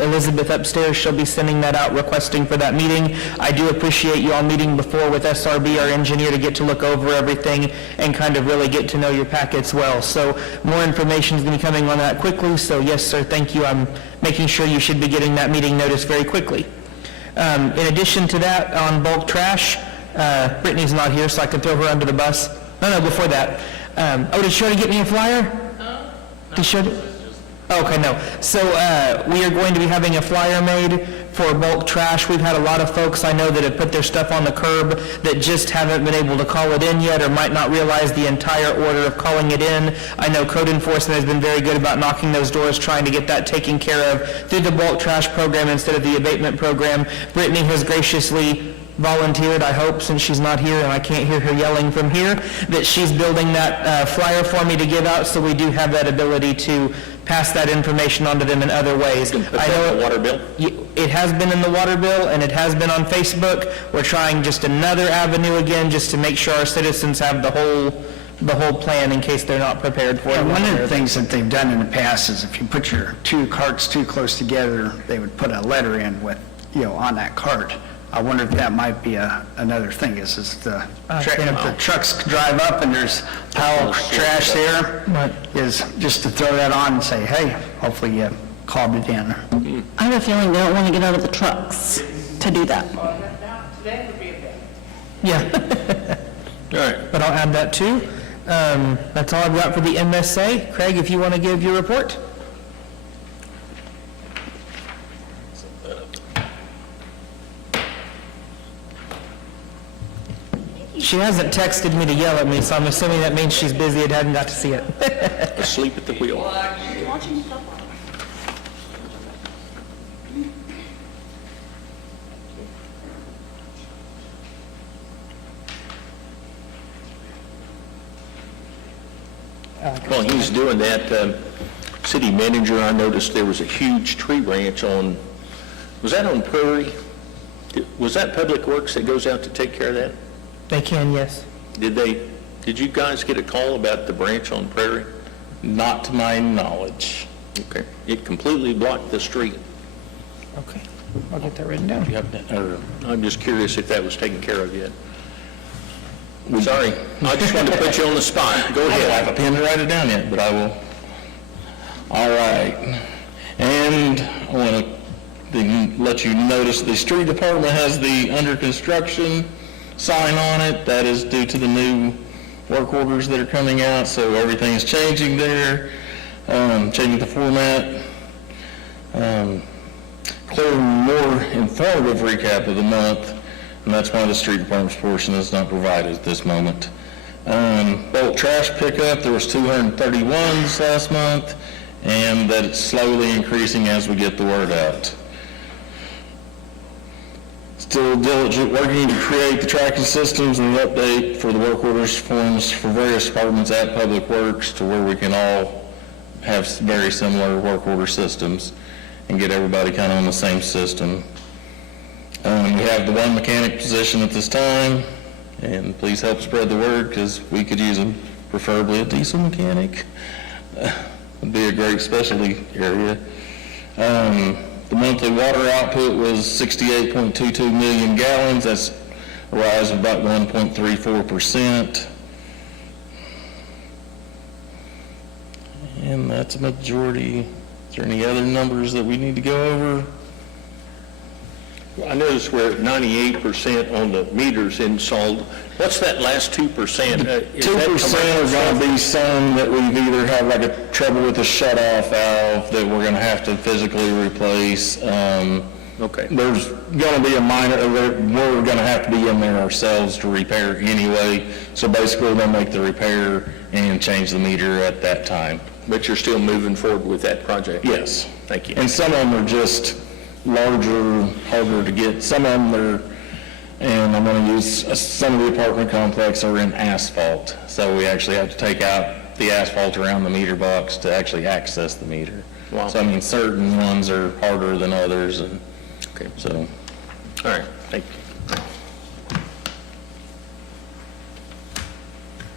Elizabeth upstairs. She'll be sending that out, requesting for that meeting. I do appreciate you all meeting before with SRB, our engineer, to get to look over everything and kind of really get to know your packets well. So more information is going to be coming on that quickly. So yes, sir, thank you. I'm making sure you should be getting that meeting notice very quickly. In addition to that, on bulk trash, Brittany's not here, so I can throw her under the bus. No, before that. Did she already get me a flyer? Did she? Okay, no. So we are going to be having a flyer made for bulk trash. We've had a lot of folks I know that have put their stuff on the curb that just haven't been able to call it in yet, or might not realize the entire order of calling it in. I know code enforcement has been very good about knocking those doors, trying to get that taken care of through the bulk trash program instead of the abatement program. Brittany has graciously volunteered, I hope, since she's not here and I can't hear her yelling from here, that she's building that flyer for me to give out, so we do have that ability to pass that information on to them in other ways. Put that in the water bill? It has been in the water bill, and it has been on Facebook. We're trying just another avenue again, just to make sure our citizens have the whole plan in case they're not prepared for it. And one of the things that they've done in the past is if you put your 2 carts too close together, they would put a letter in with, on that cart. I wonder if that might be another thing, is if the trucks drive up and there's a pile of trash there, is just to throw that on and say, hey, hopefully you called it in. I have a feeling they don't want to get out of the trucks to do that. Today would be a day. Yeah. All right. But I'll add that too. That's all I've got for the MSA. Craig, if you want to give your report. She hasn't texted me to yell at me, so I'm assuming that means she's busy and hadn't got to see it. Asleep at the wheel. Well, watching football. While he's doing that, city manager, I noticed there was a huge tree branch on, was that on Prairie? Was that Public Works that goes out to take care of that? They can, yes. Did you guys get a call about the branch on Prairie? Not to my knowledge. Okay. It completely blocked the street. Okay, I'll get that written down. You have to- or- I'm just curious if that was taken care of yet. Sorry, I just wanted to put you on the spot. Go I don't have ahead. a pen to write it down yet, but I will. All right. And I want to let you notice the street department has the under construction sign on it. That is due to the new work orders that are coming out, so everything is changing there, changing the format. Clear, more informative recap of the month, and that's why the street department's portion is not provided at this moment. Bulk trash pickup, there was 231 this last month, and that it's slowly increasing as we get the word out. Still diligent working to create the tracking systems and the update for the work orders forms for various departments at Public Works to where we can all have very similar work order systems and get everybody kind of on the same system. We have the one mechanic position at this time, and please help spread the word because we could use them, preferably a diesel mechanic. Would be a great specialty area. The monthly water output was 68.22 million gallons. That's a rise of about 1.34%. And that's a majority. Is there any other numbers that we need to go over? I noticed we're at 98% on the meters installed. What's that last 2%? Is that 2% are going to be some that we've either had like a trouble with the shut-off valve that we're going to have to physically replace. Okay. There's going to be a minor, we're going to have to be in there ourselves to repair anyway. So basically, they'll make the repair and change the meter at that time. But you're still moving forward with that project? Yes. Thank you. And some of them are just larger, harder to get. Some of them are, and I'm going to use, some of the apartment complex are in asphalt. So we actually have to take out the asphalt around the meter box to actually access the meter. Wow. So I mean, certain ones are harder than others, and Okay. so. All right, thank you.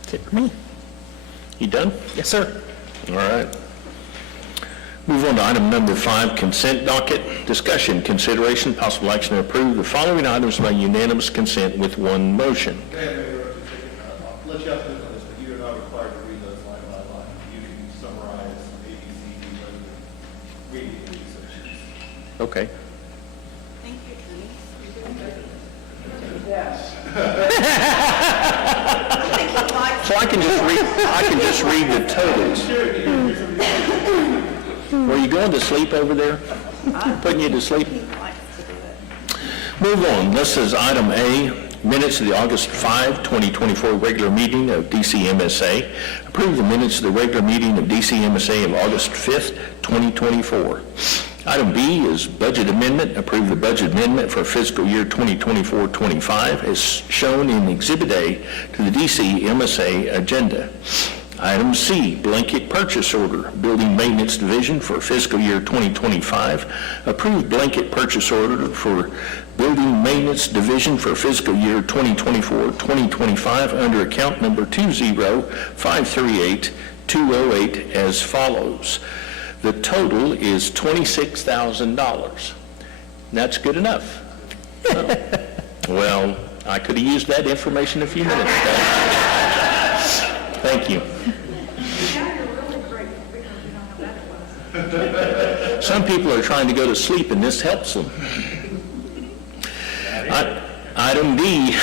That's it for me. You done? Yes, sir. All right. Move on to item number 5, consent docket. Discussion, consideration, possible action to approve the following items by unanimous consent with one motion. I'll let you have to look on this, but you are not required to read those line by line. You can summarize A, B, C, D, whether reading these sections. Okay. Thank you, So I can just read the totals. Were you going to sleep over there? Putting you to sleep? Move on. This is item A, minutes of the August 5, 2024 regular meeting of DCMSA. Approve the minutes of the regular meeting of DCMSA of August 5th, 2024. Item B is budget amendment. Approve the budget amendment for fiscal year 2024-25 as shown in Exhibit A to the DCMSA agenda. Item C, blanket purchase order, Building Maintenance Division for fiscal year 2025. Approve blanket purchase order for Building Maintenance Division for fiscal year 2024-2025 under account number 20538-208 as follows. The total is $26,000. That's good enough. Well, I could have used that information a few minutes ago. Thank you. Some people are trying to go to sleep, and this helps them. Item D,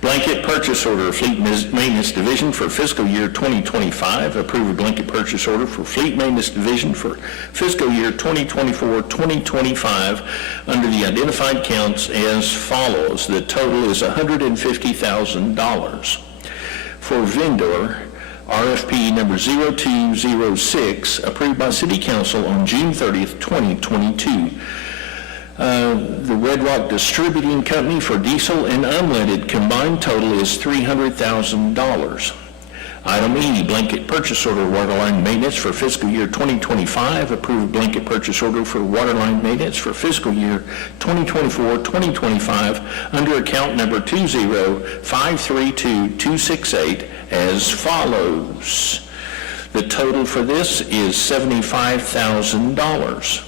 blanket purchase order, Fleet Maintenance Division for fiscal year 2025. Approve a blanket purchase order for Fleet Maintenance Division for fiscal year 2024-2025 under the identified counts as follows. The total is $150,000. For vendor, RFP number 0206, approved by City Council on June 30th, 2022. The Red Rock Distributing Company for diesel and unleaded combined total is $300,000. Item E, blanket purchase order waterline maintenance for fiscal year 2025. Approved blanket purchase order for waterline maintenance for fiscal year 2024-2025 under account number 2053268 as follows. The total for this is $75,000.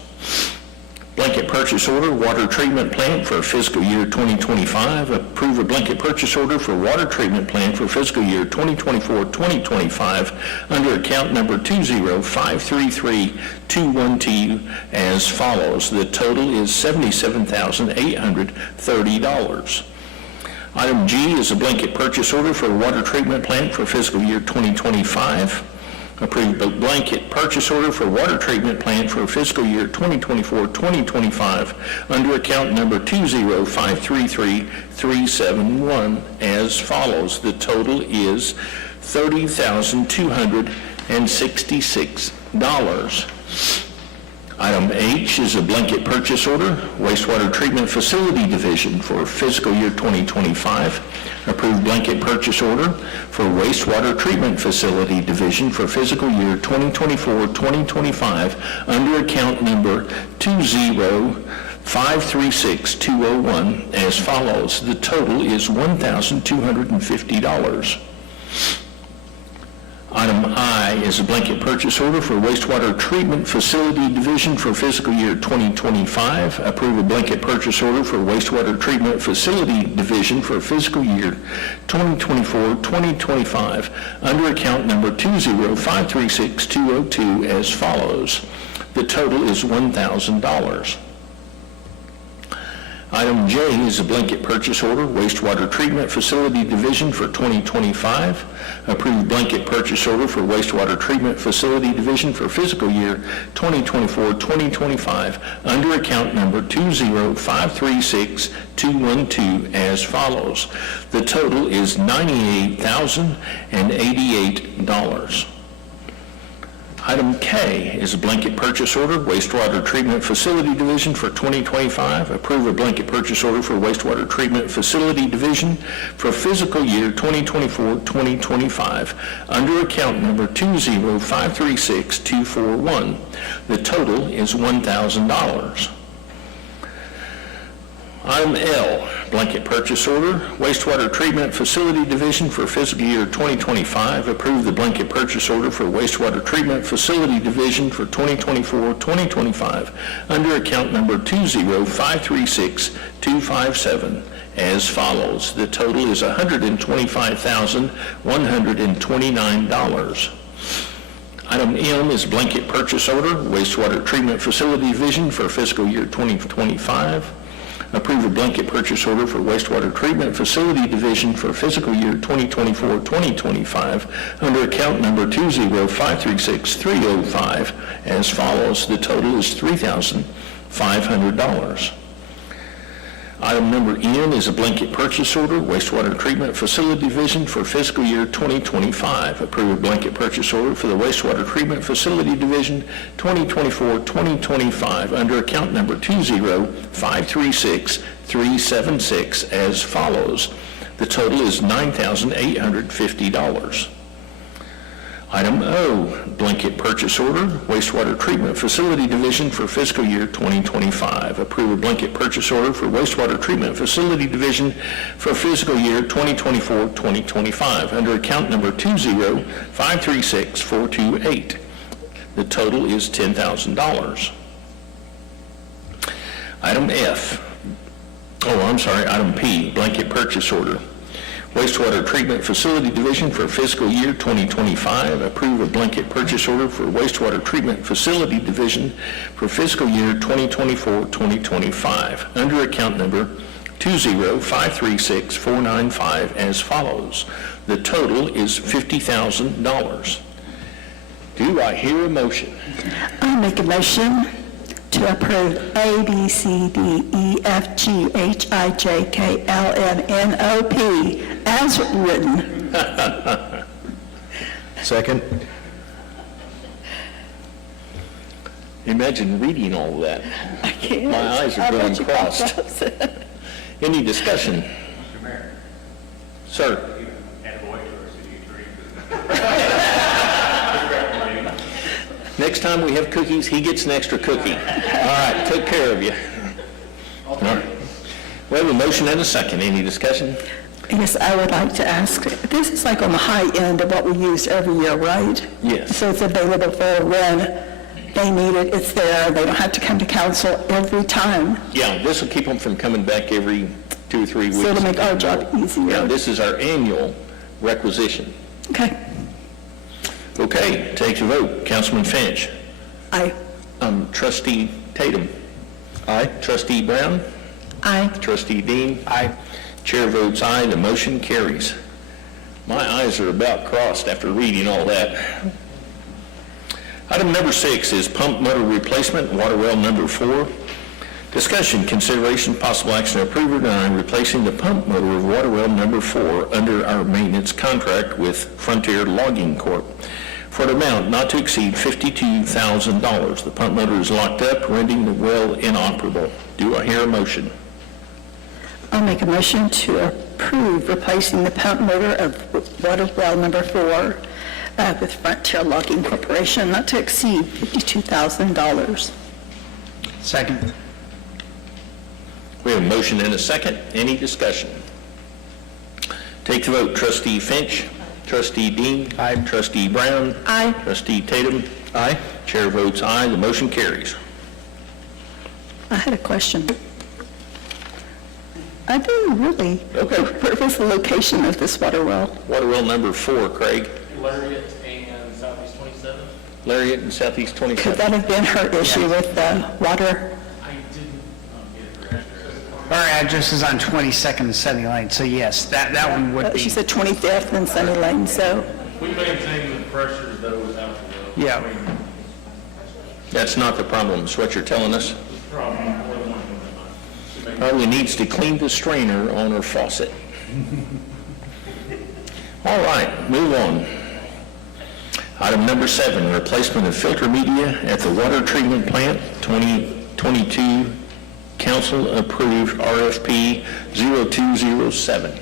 Blanket purchase order, water treatment plant for fiscal year 2025. Approve a blanket purchase order for water treatment plant for fiscal year 2024-2025 under account number 2053321 as follows. The total is $77,830. Item G is a blanket purchase order for water treatment plant for fiscal year 2025. Approved blanket purchase order for water treatment plant for fiscal year 2024-2025 under account number 2053371 as follows. The total is $30,266. Item H is a blanket purchase order, wastewater treatment facility division for fiscal year 2025. Approved blanket purchase order for wastewater treatment facility division for fiscal year 2024-2025 under account number 20536-201 as follows. The total is $1,250. Item I is a blanket purchase order for wastewater treatment facility division for fiscal year 2025. Approve a blanket purchase order for wastewater treatment facility division for fiscal year 2024-2025 under account number 20536-202 as follows. The total is $1,000. Item J is a blanket purchase order, wastewater treatment facility division for 2025. Approved blanket purchase order for wastewater treatment facility division for fiscal year 2024-2025 under account number 20536-212 as follows. The total is $98,088. Item K is a blanket purchase order, wastewater treatment facility division for 2025. Approve a blanket purchase order for wastewater treatment facility division for fiscal year 2024-2025 under account number 20536-241. The total is $1,000. Item L, blanket purchase order, wastewater treatment facility division for fiscal year 2025. Approve the blanket purchase order for wastewater treatment facility division for 2024-2025 under account number 20536-257 as follows. The total is $125,129. Item M is blanket purchase order, wastewater treatment facility division for fiscal year 2025. Approve a blanket purchase order for wastewater treatment facility division for fiscal year 2024-2025 under account number 20536-305 as follows. The total is $3,500. Item number N is a blanket purchase order, wastewater treatment facility division for fiscal year 2025. Approve a blanket purchase order for the wastewater treatment facility division 2024-2025 under account number 20536-376 as follows. The total is $9,850. Item O, blanket purchase order, wastewater treatment facility division for fiscal year 2025. Approve a blanket purchase order for wastewater treatment facility division for fiscal year 2024-2025 under account number 20536-428. The total is $10,000. Item Item P, blanket purchase order, wastewater treatment facility division for fiscal year 2025. Approve a blanket purchase order for wastewater treatment facility division for fiscal year 2024-2025 under account number 20536-495 as follows. The total is $50,000. Do I hear a motion? I make a motion to approve A, B, C, D, E, F, G, H, I, J, K, L, M, N, O, P as written. Second? Imagine reading all of that. I can't. My eyes are I'll going let you crossed. pop up. Any discussion? Mr. Mayor, Sir? and voice to our city attorney. Next time we have cookies, he gets an extra cookie. All right, took care of you. All right. We have a motion and a second. Any discussion? Yes, I would like to ask, this is like on the high end of what we use every year, right? Yes. So it's available for when they need it, it's there, they don't have to come to council every time. Yeah, this will keep them from coming back every 2 or 3 weeks. So it'll make our job Yeah, easier. this is our annual requisition. Okay. Okay, take your vote. Councilman Finch. Aye. Trustee Tatum. Aye. Trustee Brown. Aye. Trustee Dean. Aye. Chair votes aye, the motion carries. My eyes are about crossed after reading all that. Item number 6 is pump motor replacement, water well number 4. Discussion, consideration, possible action to approve or deny replacing the pump motor of water well number 4 under our maintenance contract with Frontier Logging Corp. for an amount not to exceed $52,000. The pump motor is locked up, rendering the well inoperable. Do I hear a motion? I'll make a motion to approve replacing the pump motor of water well number 4 with Frontier Logging Corporation, not to exceed $52,000. Second. We have a motion and a second. Any discussion? Take the vote. Trustee Finch. Trustee Dean. Aye. Trustee Brown. Aye. Trustee Tatum. Aye. Chair votes aye. The motion carries. I had a question. I didn't really. Okay. Where was the location of this water well? Water well number 4, Craig. Lariat and Southeast 27. Lariat and Southeast Could 27. that have been her issue with the water? I didn't get her address. Our address is on 22nd and Sunny Lane, so yes, that one would be. She said 25th and Sunny Lane, so. We maintain the pressures though without the well. Yeah. I mean, That's not the problem, is what you're telling us. probably more than one of them. Probably needs to clean the strainer on her faucet. All right, move on. Item number 7, replacement of filter media at the water treatment plant, 2022 council-approved RFP 0207.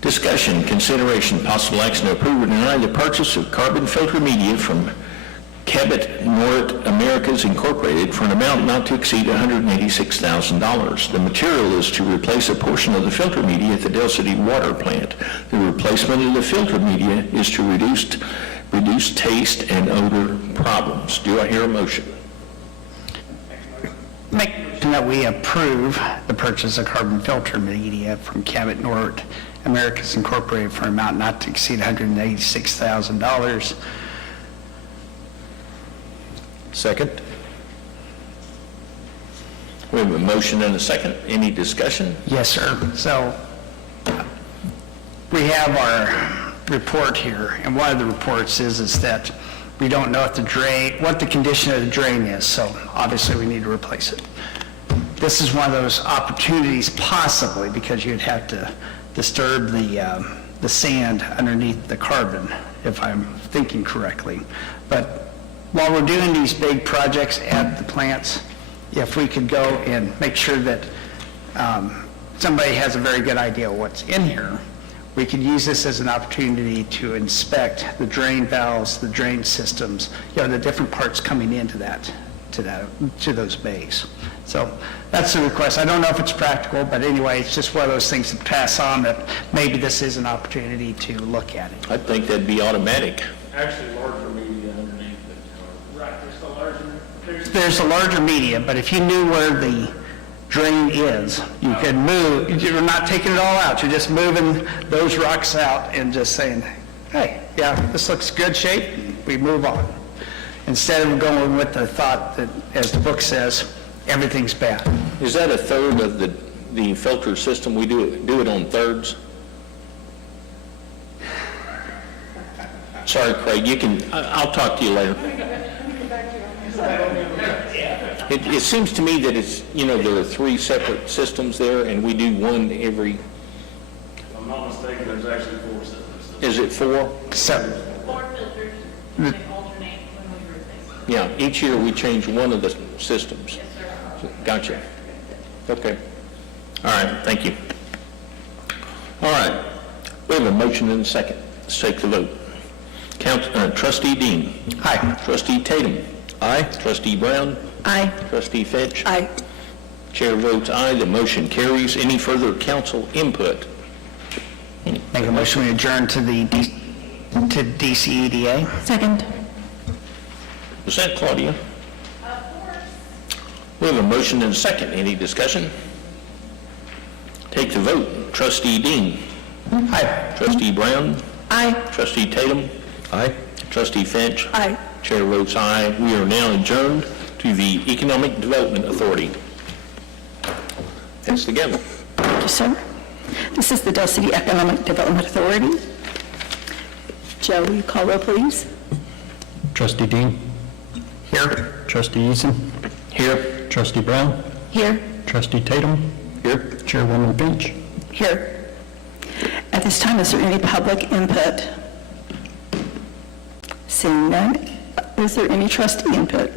Discussion, consideration, possible action to approve or deny the purchase of carbon filter media from Cabot North Americas Incorporated for an amount not to exceed $186,000. The material is to replace a portion of the filter media at the Del City Water Plant. The replacement of the filter media is to reduce taste and odor problems. Do I hear a motion? Make that we approve the purchase of carbon filter media from Cabot North Americas Incorporated for an amount not to exceed $186,000. Second. We have a motion and a second. Any discussion? Yes, sir. So we have our report here, and one of the reports is that we don't know if what the condition of the drain is, so obviously we need to replace it. This is one of those opportunities possibly because you'd have to disturb the sand underneath the carbon, if I'm thinking correctly. But while we're doing these big projects at the plants, if we could go and make sure that somebody has a very good idea of what's in here, we could use this as an opportunity to inspect the drain valves, the drain systems, the different parts coming into to those bays. So that's the request. I don't know if it's practical, but anyway, it's just one of those things to pass on that maybe this is an opportunity to look at it. I think that'd be automatic. Actually, larger media underneath it. Right, there's the larger. There's a larger media, but if you knew where the drain is, you could move, you're not taking it all out, you're just moving those rocks out and just saying, hey, yeah, this looks good shape, we move on. Instead of going with the thought that, as the book says, everything's bad. Is that a third of the filter system? We do it on thirds? Sorry, Craig, I'll talk to you later. It seems to me that it's, there are 3 separate systems there, and we do one every... If I'm not mistaken, there's actually 4 systems still Is it 4? So, 4 filters, they alternate when we rotate. Yeah, each year we change one of the systems. Yes, sir. Gotcha. Okay. All right, thank you. All right, we have a motion and a second. Let's take the vote. Trustee Dean. aye. Trustee Tatum. Aye. Trustee Brown. Aye. Trustee Fitch. Aye. Chair votes aye, the motion carries. Any further council input? Make a motion we adjourn to the DCEDA. Second. Was that Claudia? We have a motion and a second. Any discussion? Take the vote. Trustee Dean. Aye. Trustee Brown. Aye. Trustee Tatum. Aye. Trustee Finch. Aye. Chair votes aye. We are now adjourned to the Economic Development Authority. Thanks together. Thank you, sir. This is the Dell City Economic Development Authority. Joe, will you call roll, please? Trustee Dean. Here. Trustee Eason. Here. Trustee Brown. Here. Trustee Tatum. Here. Chairwoman Finch. Here. At this time, is there any public input? Seeing none, is there any trustee input?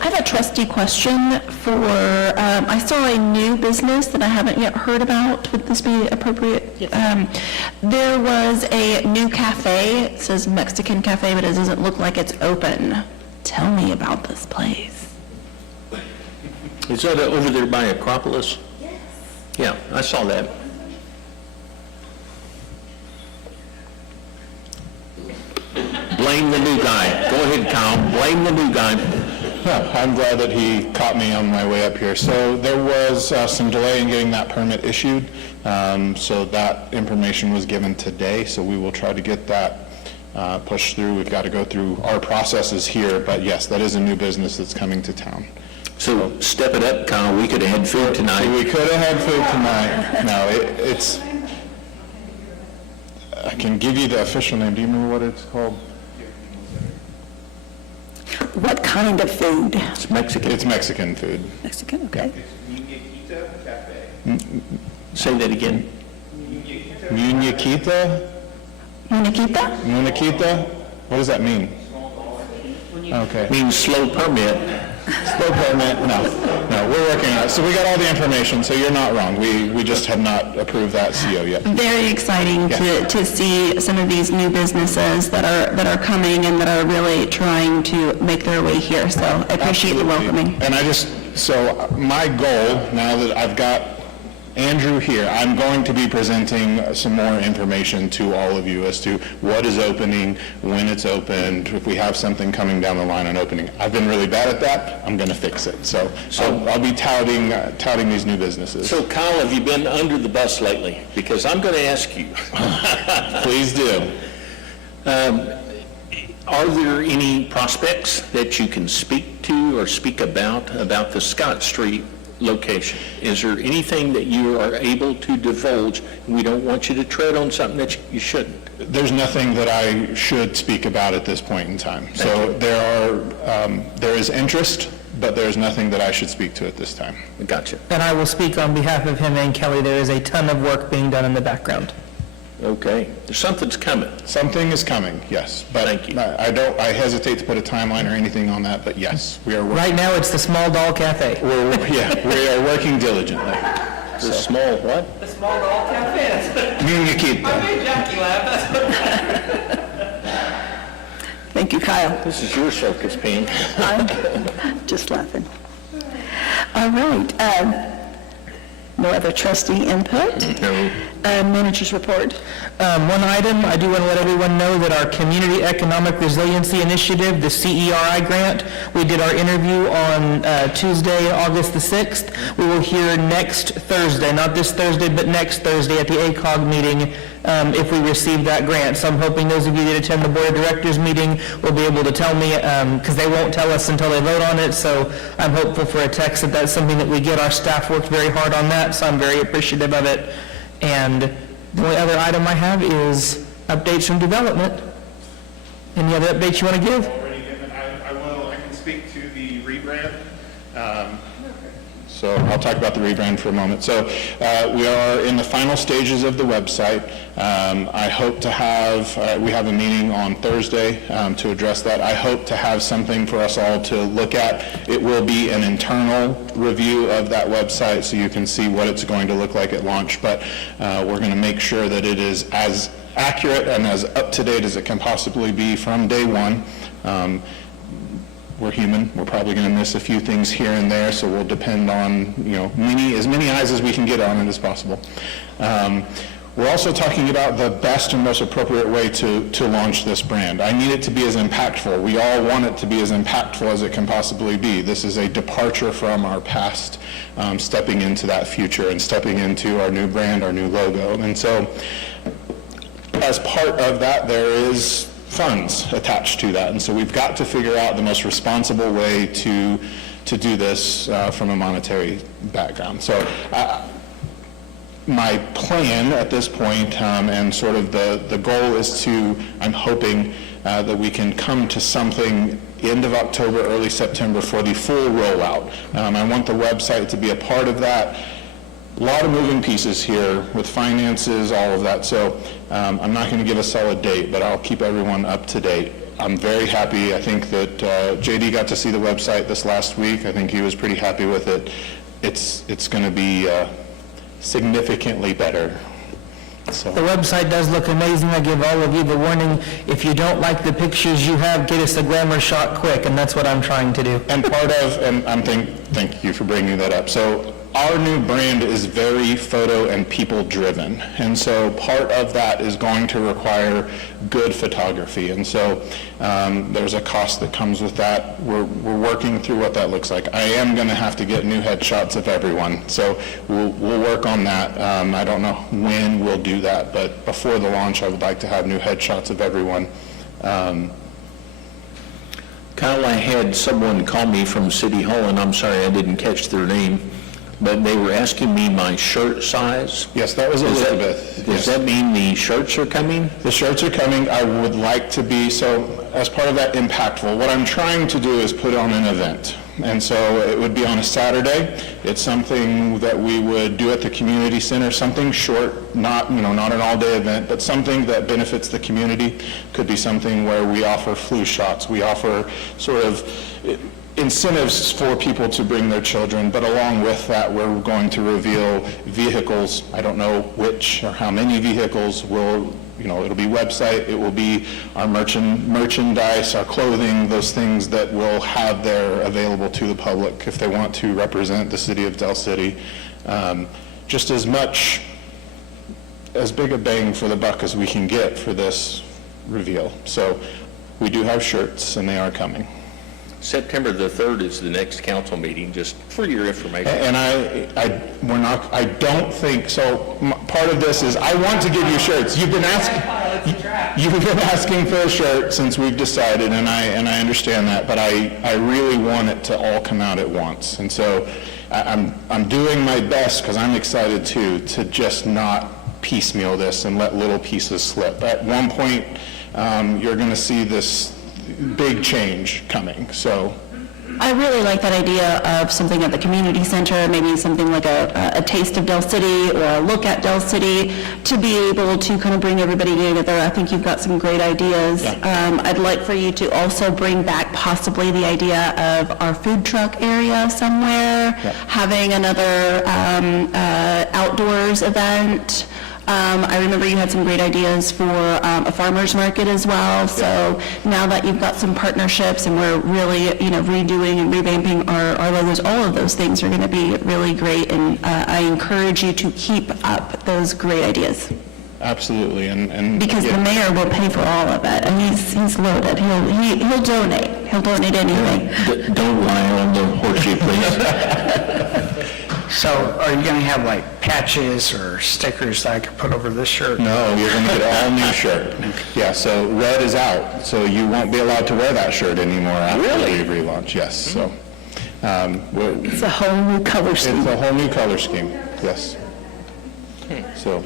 I have a trustee question for, I saw a new business that I haven't yet heard about. Would this be appropriate? There was a new cafe. It says Mexican Cafe, but it doesn't look like it's open. Tell me about this place. Is that over there by Acropolis? Yes. Yeah, I saw that. Blame the new guy. Go ahead, Kyle. Blame the new guy. Yeah, I'm glad that he caught me on my way up here. So there was some delay in getting that permit issued, so that information was given today, so we will try to get that pushed through. We've got to go through our processes here, but yes, that is a new business that's coming to town. So step it up, Kyle. We could have had food tonight. We could have had food tonight. No, it's, I can give you the official name. Do you remember what it's called? What kind of food? It's Mexican. It's Mexican food. Mexican, okay. Say that again. Muñequita? Muñequita? Muñequita? What does that mean? Okay. Means slow permit. Slow permit, no, we're working on it. So we got all the information, so you're not wrong. We just have not approved that CO yet. Very exciting to see some of these new businesses that are coming and that are really trying to make their way here. So I appreciate the welcoming. And so my goal, now that I've got Andrew here, I'm going to be presenting some more information to all of you as to what is opening, when it's opened, if we have something coming down the line on opening. I've been really bad at that. I'm going to fix it. So I'll be touting these new businesses. So Kyle, have you been under the bus lately? Because I'm going to ask you. Please do. Are there any prospects that you can speak to or speak about the Scott Street location? Is there anything that you are able to divulge? We don't want you to tread on something that you shouldn't. There's nothing that I should speak about at this point in time. So there is interest, but there's nothing that I should speak to at this time. Gotcha. And I will speak on behalf of him and Kelly. There is a ton of work being done in the background. Okay. Something's coming. Something is coming, yes. But Thank you. I hesitate to put a timeline or anything on that, but yes, we are working. Right now, it's the Small Doll Cafe. We are working diligently. The small what? The small doll cafe. Muñequita. I made Jackie laugh. Thank you, Kyle. This is your circus, Pam. I'm just laughing. All right. No other trustee input? No. Manager's report. One item, I do want to let everyone know that our Community Economic Resiliency Initiative, the CERI grant, we did our interview on Tuesday, August the 6th. We will hear next Thursday, not this Thursday, but next Thursday at the ACOG meeting if we receive that grant. So I'm hoping those of you that attend the Board of Directors meeting will be able to tell me, because they won't tell us until they vote on it. So I'm hopeful for a text that that's something that we get. Our staff worked very hard on that, so I'm very appreciative of it. And the only other item I have is updates from development. Any other updates you want to give? Already given, I can speak to the rebrand. So I'll talk about the rebrand for a moment. So we are in the final stages of the website. I hope to have, we have a meeting on Thursday to address that. I hope to have something for us all to look at. It will be an internal review of that website so you can see what it's going to look like at launch, but we're going to make sure that it is as accurate and as up-to-date as it can possibly be from day one. We're human. We're probably going to miss a few things here and there, so we'll depend on, as many eyes as we can get on it as possible. We're also talking about the best and most appropriate way to launch this brand. I need it to be as impactful. We all want it to be as impactful as it can possibly be. This is a departure from our past, stepping into that future and stepping into our new brand, our new logo. And so as part of that, there is funds attached to that. And so we've got to figure out the most responsible way to do this from a monetary background. So my plan at this point, and sort of the goal is to, I'm hoping that we can come to something end of October, early September for the full rollout. I want the website to be a part of that. A lot of moving pieces here with finances, all of that. So I'm not going to give a solid date, but I'll keep everyone up to date. I'm very happy. I think that JD got to see the website this last week. I think he was pretty happy with it. It's going to be significantly better. So. The website does look amazing. I give all of you the warning, if you don't like the pictures you have, get us a glamour shot quick, and that's what I'm trying to do. And part of, and thank you for bringing that up. So our new brand is very photo and people driven. And so part of that is going to require good photography. And so there's a cost that comes with that. We're working through what that looks like. I am going to have to get new headshots of everyone. So we'll work on that. I don't know when we'll do that, but before the launch, I would like to have new headshots of everyone. Kyle, I had someone call me from City Hall, and I'm sorry I didn't catch their name, but they were asking me my shirt size. Yes, that was Elizabeth. Does that mean the shirts are coming? The shirts are coming. I would like to be, so as part of that impactful, what I'm trying to do is put on an event. And so it would be on a Saturday. It's something that we would do at the community center, something short, not an all-day event, but something that benefits the community. Could be something where we offer flu shots. We offer sort of incentives for people to bring their children, but along with that, we're going to reveal vehicles. I don't know which or how many vehicles will, it'll be website, it will be our merchandise, our clothing, those things that we'll have there available to the public if they want to represent the city of Del City. Just as big a bang for the buck as we can get for this reveal. So we do have shirts, and they are coming. September the 3rd is the next council meeting, just for your information. And I don't think, so part of this is, I want to give you shirts. You've been asking for a shirt since we've decided, and I understand that, but I really want it to all come out at once. And so I'm doing my best, because I'm excited too, to just not piecemeal this and let little pieces slip. At one point, you're going to see this big change coming, so. I really like that idea of something at the community center, maybe something like a taste of Del City or a look at Del City, to be able to kind of bring everybody together. I think you've got some great ideas. Yeah. I'd like for you to also bring back possibly the idea of our food truck area somewhere, having another outdoors event. I remember you had some great ideas for a farmer's market as well. So now that you've got some partnerships and we're really, redoing and revamping our logos, all of those things are going to be really great. And I encourage you to keep up those great ideas. Absolutely, and because the mayor will pay for all of it, and he's loaded. He'll donate. He'll donate anything. Don't lie on the horseshoe, please. So are you going to have like patches or stickers that I could put over this shirt? No, you're going to get an all-new shirt. Yeah, so red is out, so you won't be allowed to wear that shirt anymore after we relaunch. Yes, so. It's a whole new color scheme. It's a whole new color scheme, yes. So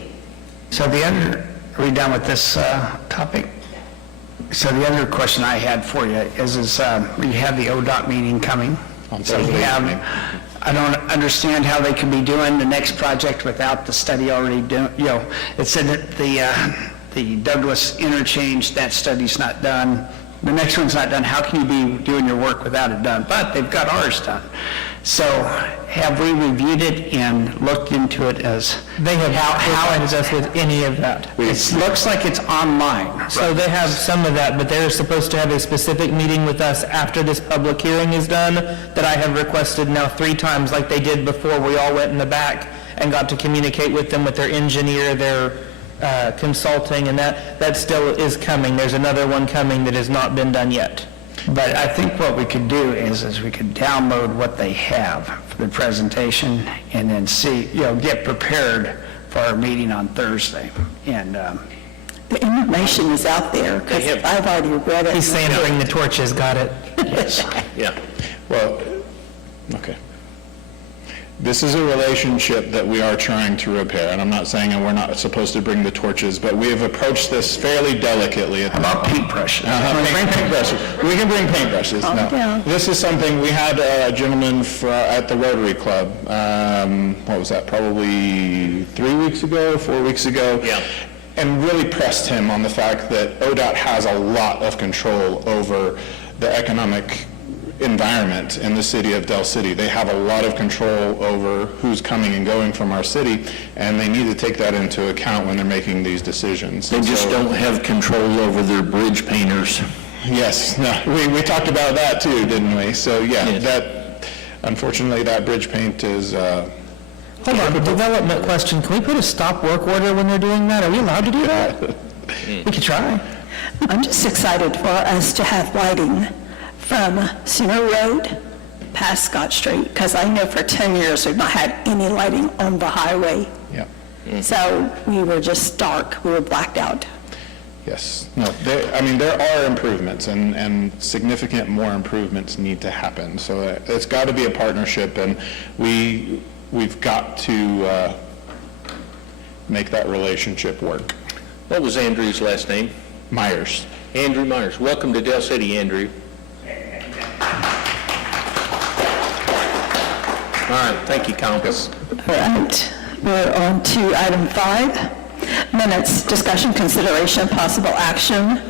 Are we done with this topic? So the other question I had for you is we have the ODOT meeting coming. On So Thursday we have, evening. I don't understand how they could be doing the next project without the study already done. It said that the Douglas interchange, that study's not done. The next one's not done. How can you be doing your work without it done? But they've got ours done. So have we reviewed it and looked into it as? They have not provided us with any of that. It looks like it's online. So they have some of that, but they're supposed to have a specific meeting with us after this public hearing is done that I have requested now 3 times, like they did before. We all went in the back and got to communicate with them, with their engineer, their consulting, and that still is coming. There's another one coming that has not been done yet. But I think what we could do is we could download what they have for the presentation and then see, get prepared for our meeting on Thursday. And The information is out there, because I've already read it. He's saying bring the torches, got it. yes, Yeah. Well, okay. This is a relationship that we are trying to repair, and I'm not saying that we're not supposed to bring the torches, but we have approached this fairly delicately. about paintbrushes. Bring paintbrushes. We can bring paintbrushes. No. This is something, we had a gentleman at the Rotary Club, what was that, probably 3 weeks ago, 4 weeks ago? Yeah. And really pressed him on the fact that ODOT has a lot of control over the economic environment in the city of Del City. They have a lot of control over who's coming and going from our city, and they need to take that into account when they're making these decisions. They just don't have control over their bridge painters. Yes, no, we talked about that too, didn't we? So, yeah, Yes. that, unfortunately, that bridge paint is, Hold on, development question. Can we put a stop work order when they're doing that? Are we allowed to do that? We could try. I'm just excited for us to have lighting from Sooner Road past Scott Street, because I know for 10 years we've not had any lighting on the highway. yeah. So we were just dark, we were blacked out. Yes, no, there are improvements, and significant more improvements need to happen. So it's got to be a partnership, and we've got to make that relationship work. What was Andrew's last name? Myers. Andrew Myers. Welcome to Del City, Andrew. All right, thank you, Council. All right, we're on to item 5, minutes, discussion, consideration, and possible action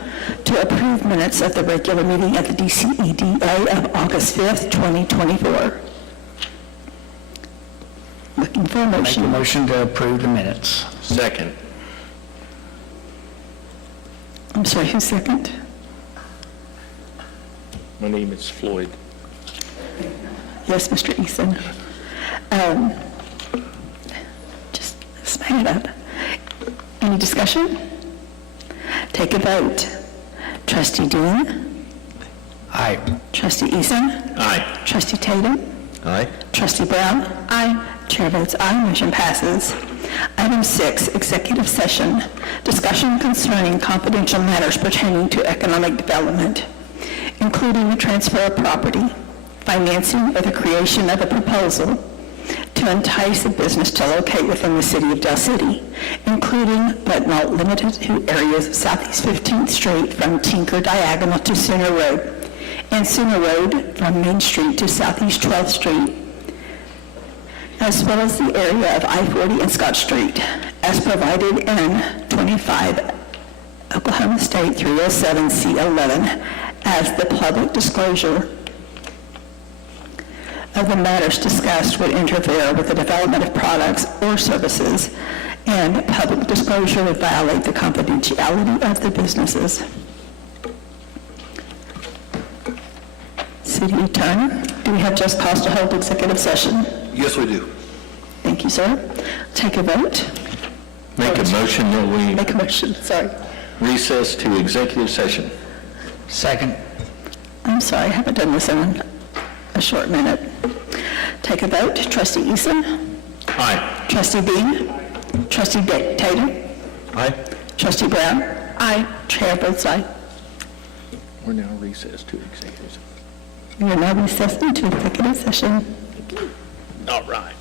to approve minutes of the regular meeting at the DCEDA of August 5th, 2024. Looking for a Make a motion. motion to approve the minutes. Second. I'm sorry, who's second? My name is Floyd. Yes, Mr. Eason. Just smack it up. Any discussion? Take a vote. Trustee Dean? Aye. Trustee Eason? Aye. Trustee Tatum? Aye. Trustee Brown? Aye. Chair votes aye, motion passes. Item 6, executive session, discussion concerning confidential matters pertaining to economic development, including the transfer of property, financing, or the creation of a proposal to entice a business to locate within the city of Del City, including but not limited to areas of Southeast 15th Street from Tinker Diagonal to Sooner Road, and Sooner Road from Main Street to Southeast 12th Street, as well as the area of I-40 and Scott Street, as provided in 25 Oklahoma State 307 C11, as the public disclosure of the matters discussed would interfere with the development of products or services, and public disclosure would violate the confidentiality of the businesses. City Attorney, do we have just cause to hold executive session? Yes, we do. Thank you, sir. Take a vote. Make a motion that we Make a motion, sorry. recess to executive session. Second. I'm sorry, I haven't done this in a short minute. Take a vote. Trustee Eason? Aye. Trustee Bean? Trustee Tatum? Aye. Trustee Brown? Aye. Chair votes aye. We're now recessed to executive session. We are now recessed into executive session. All right.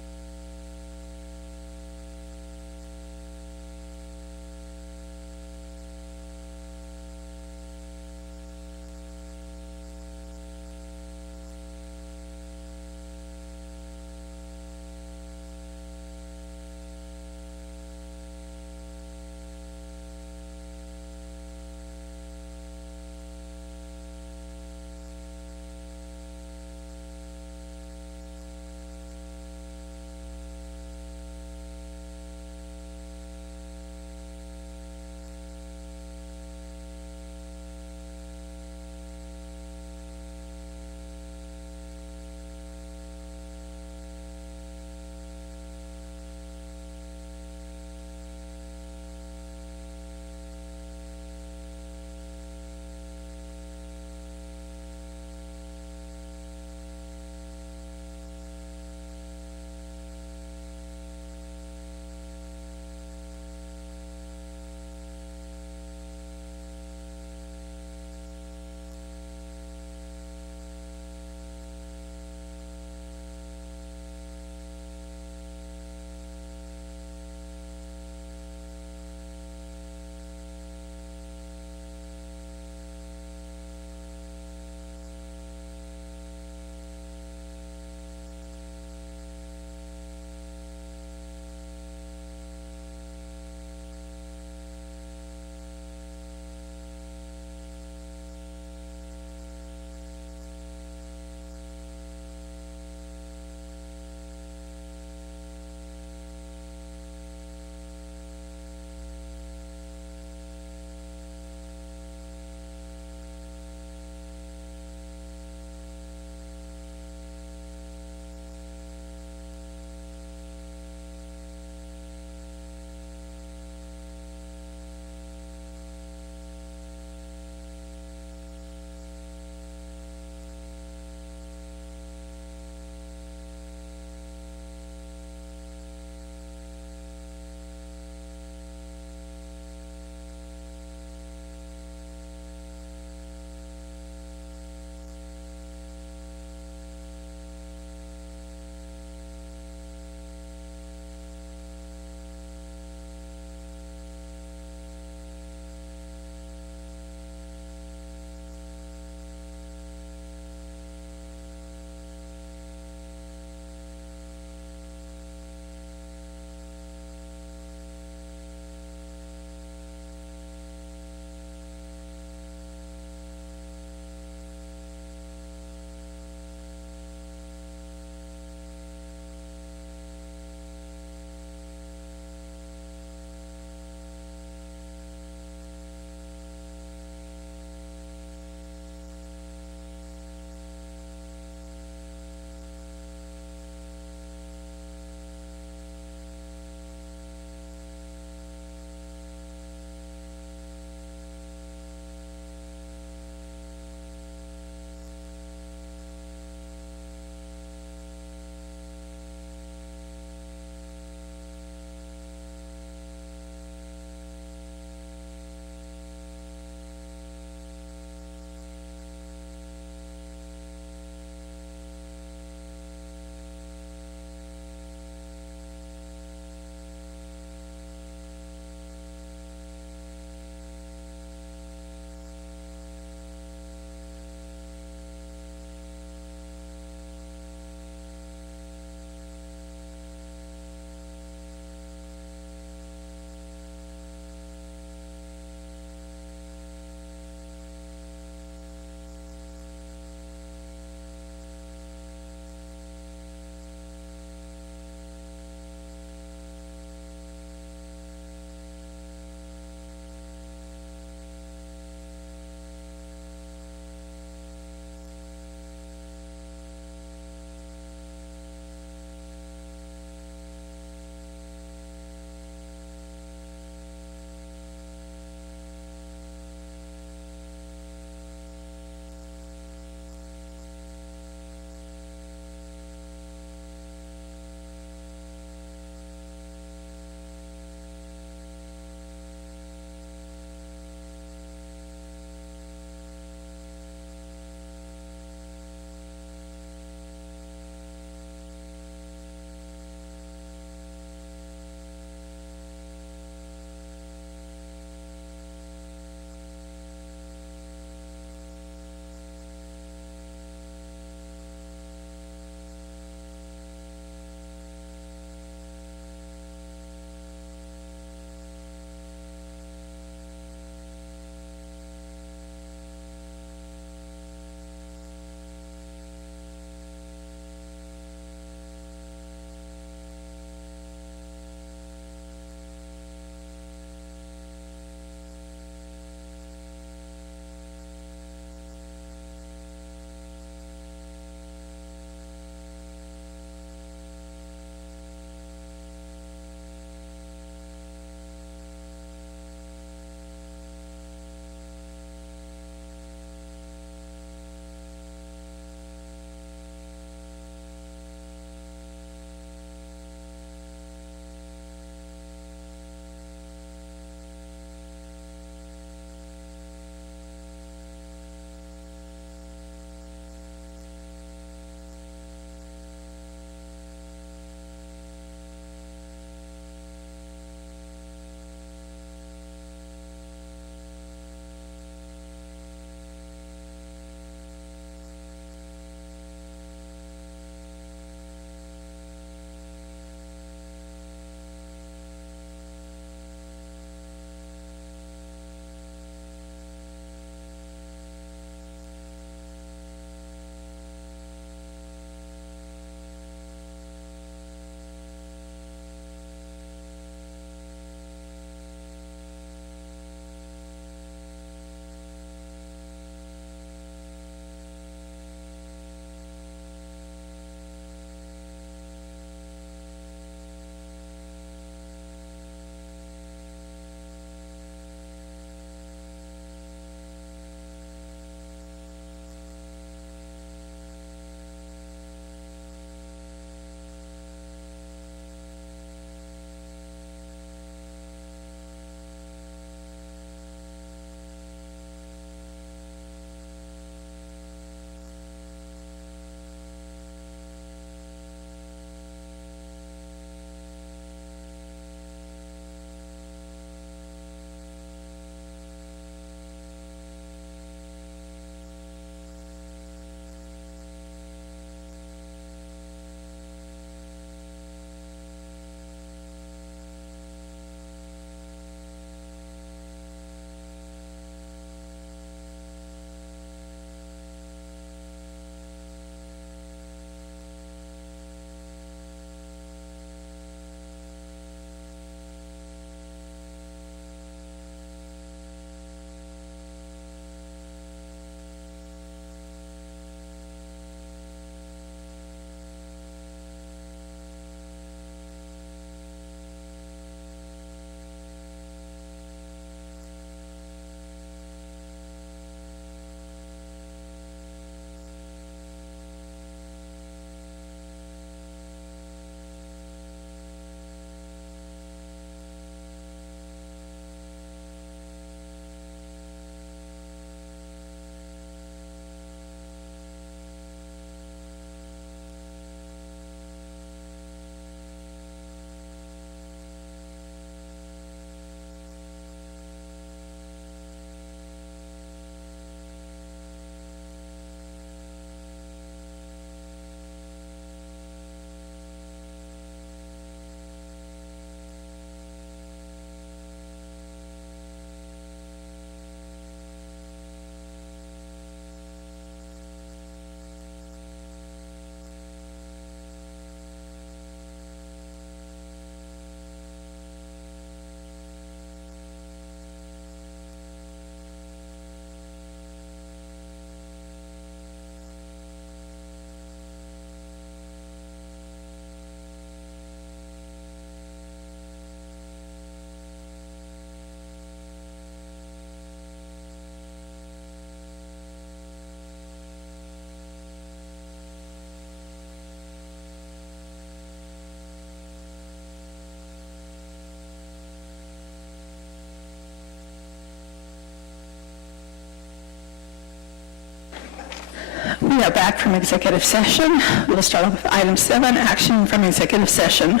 We are back from executive session. We'll start off with item 7, action from executive session.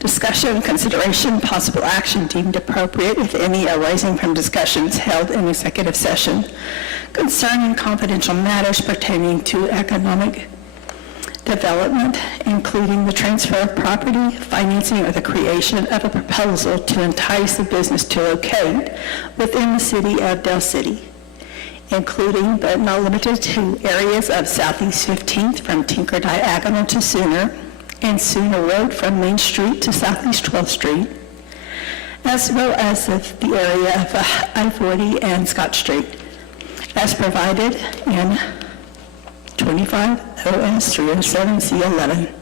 Discussion, consideration, possible action deemed appropriate, if any, arising from discussions held in executive session concerning confidential matters pertaining to economic development, including the transfer of property, financing, or the creation of a proposal to entice the business to locate within the city of Del City, including but not limited to areas of Southeast 15th from Tinker Diagonal to Sooner, and Sooner Road from Main Street to Southeast 12th Street, as well as the area of I-40 and Scott Street, as provided in 25 OS 307 C11,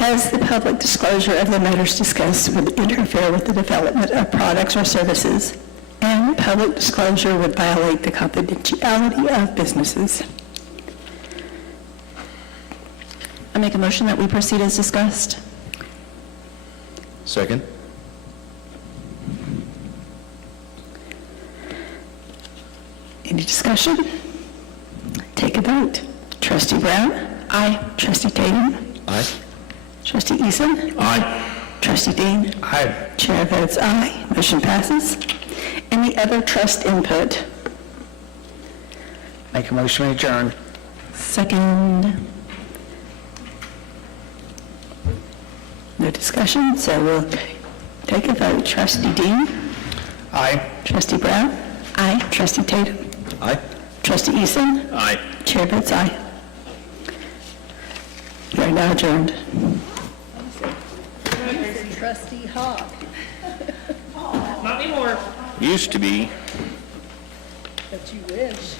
as the public disclosure of the matters discussed would interfere with the development of products or services, and public disclosure would violate the confidentiality of businesses. I make a motion that we proceed as discussed. Second? Any discussion? Take a vote. Trustee Brown? Aye. Trustee Tatum? Aye. Trustee Eason? Aye. Trustee Dean? Aye. Chair votes aye. Motion passes. Any other trust input? Make a motion to adjourn. Second. No discussion, so we'll take a vote. Trustee Dean? Aye. Trustee Brown? Aye. Trustee Tatum? Aye. Trustee Eason? Aye. Chair votes aye. We are now adjourned. Trustee Hogg. Not anymore. Used to be. But you wish.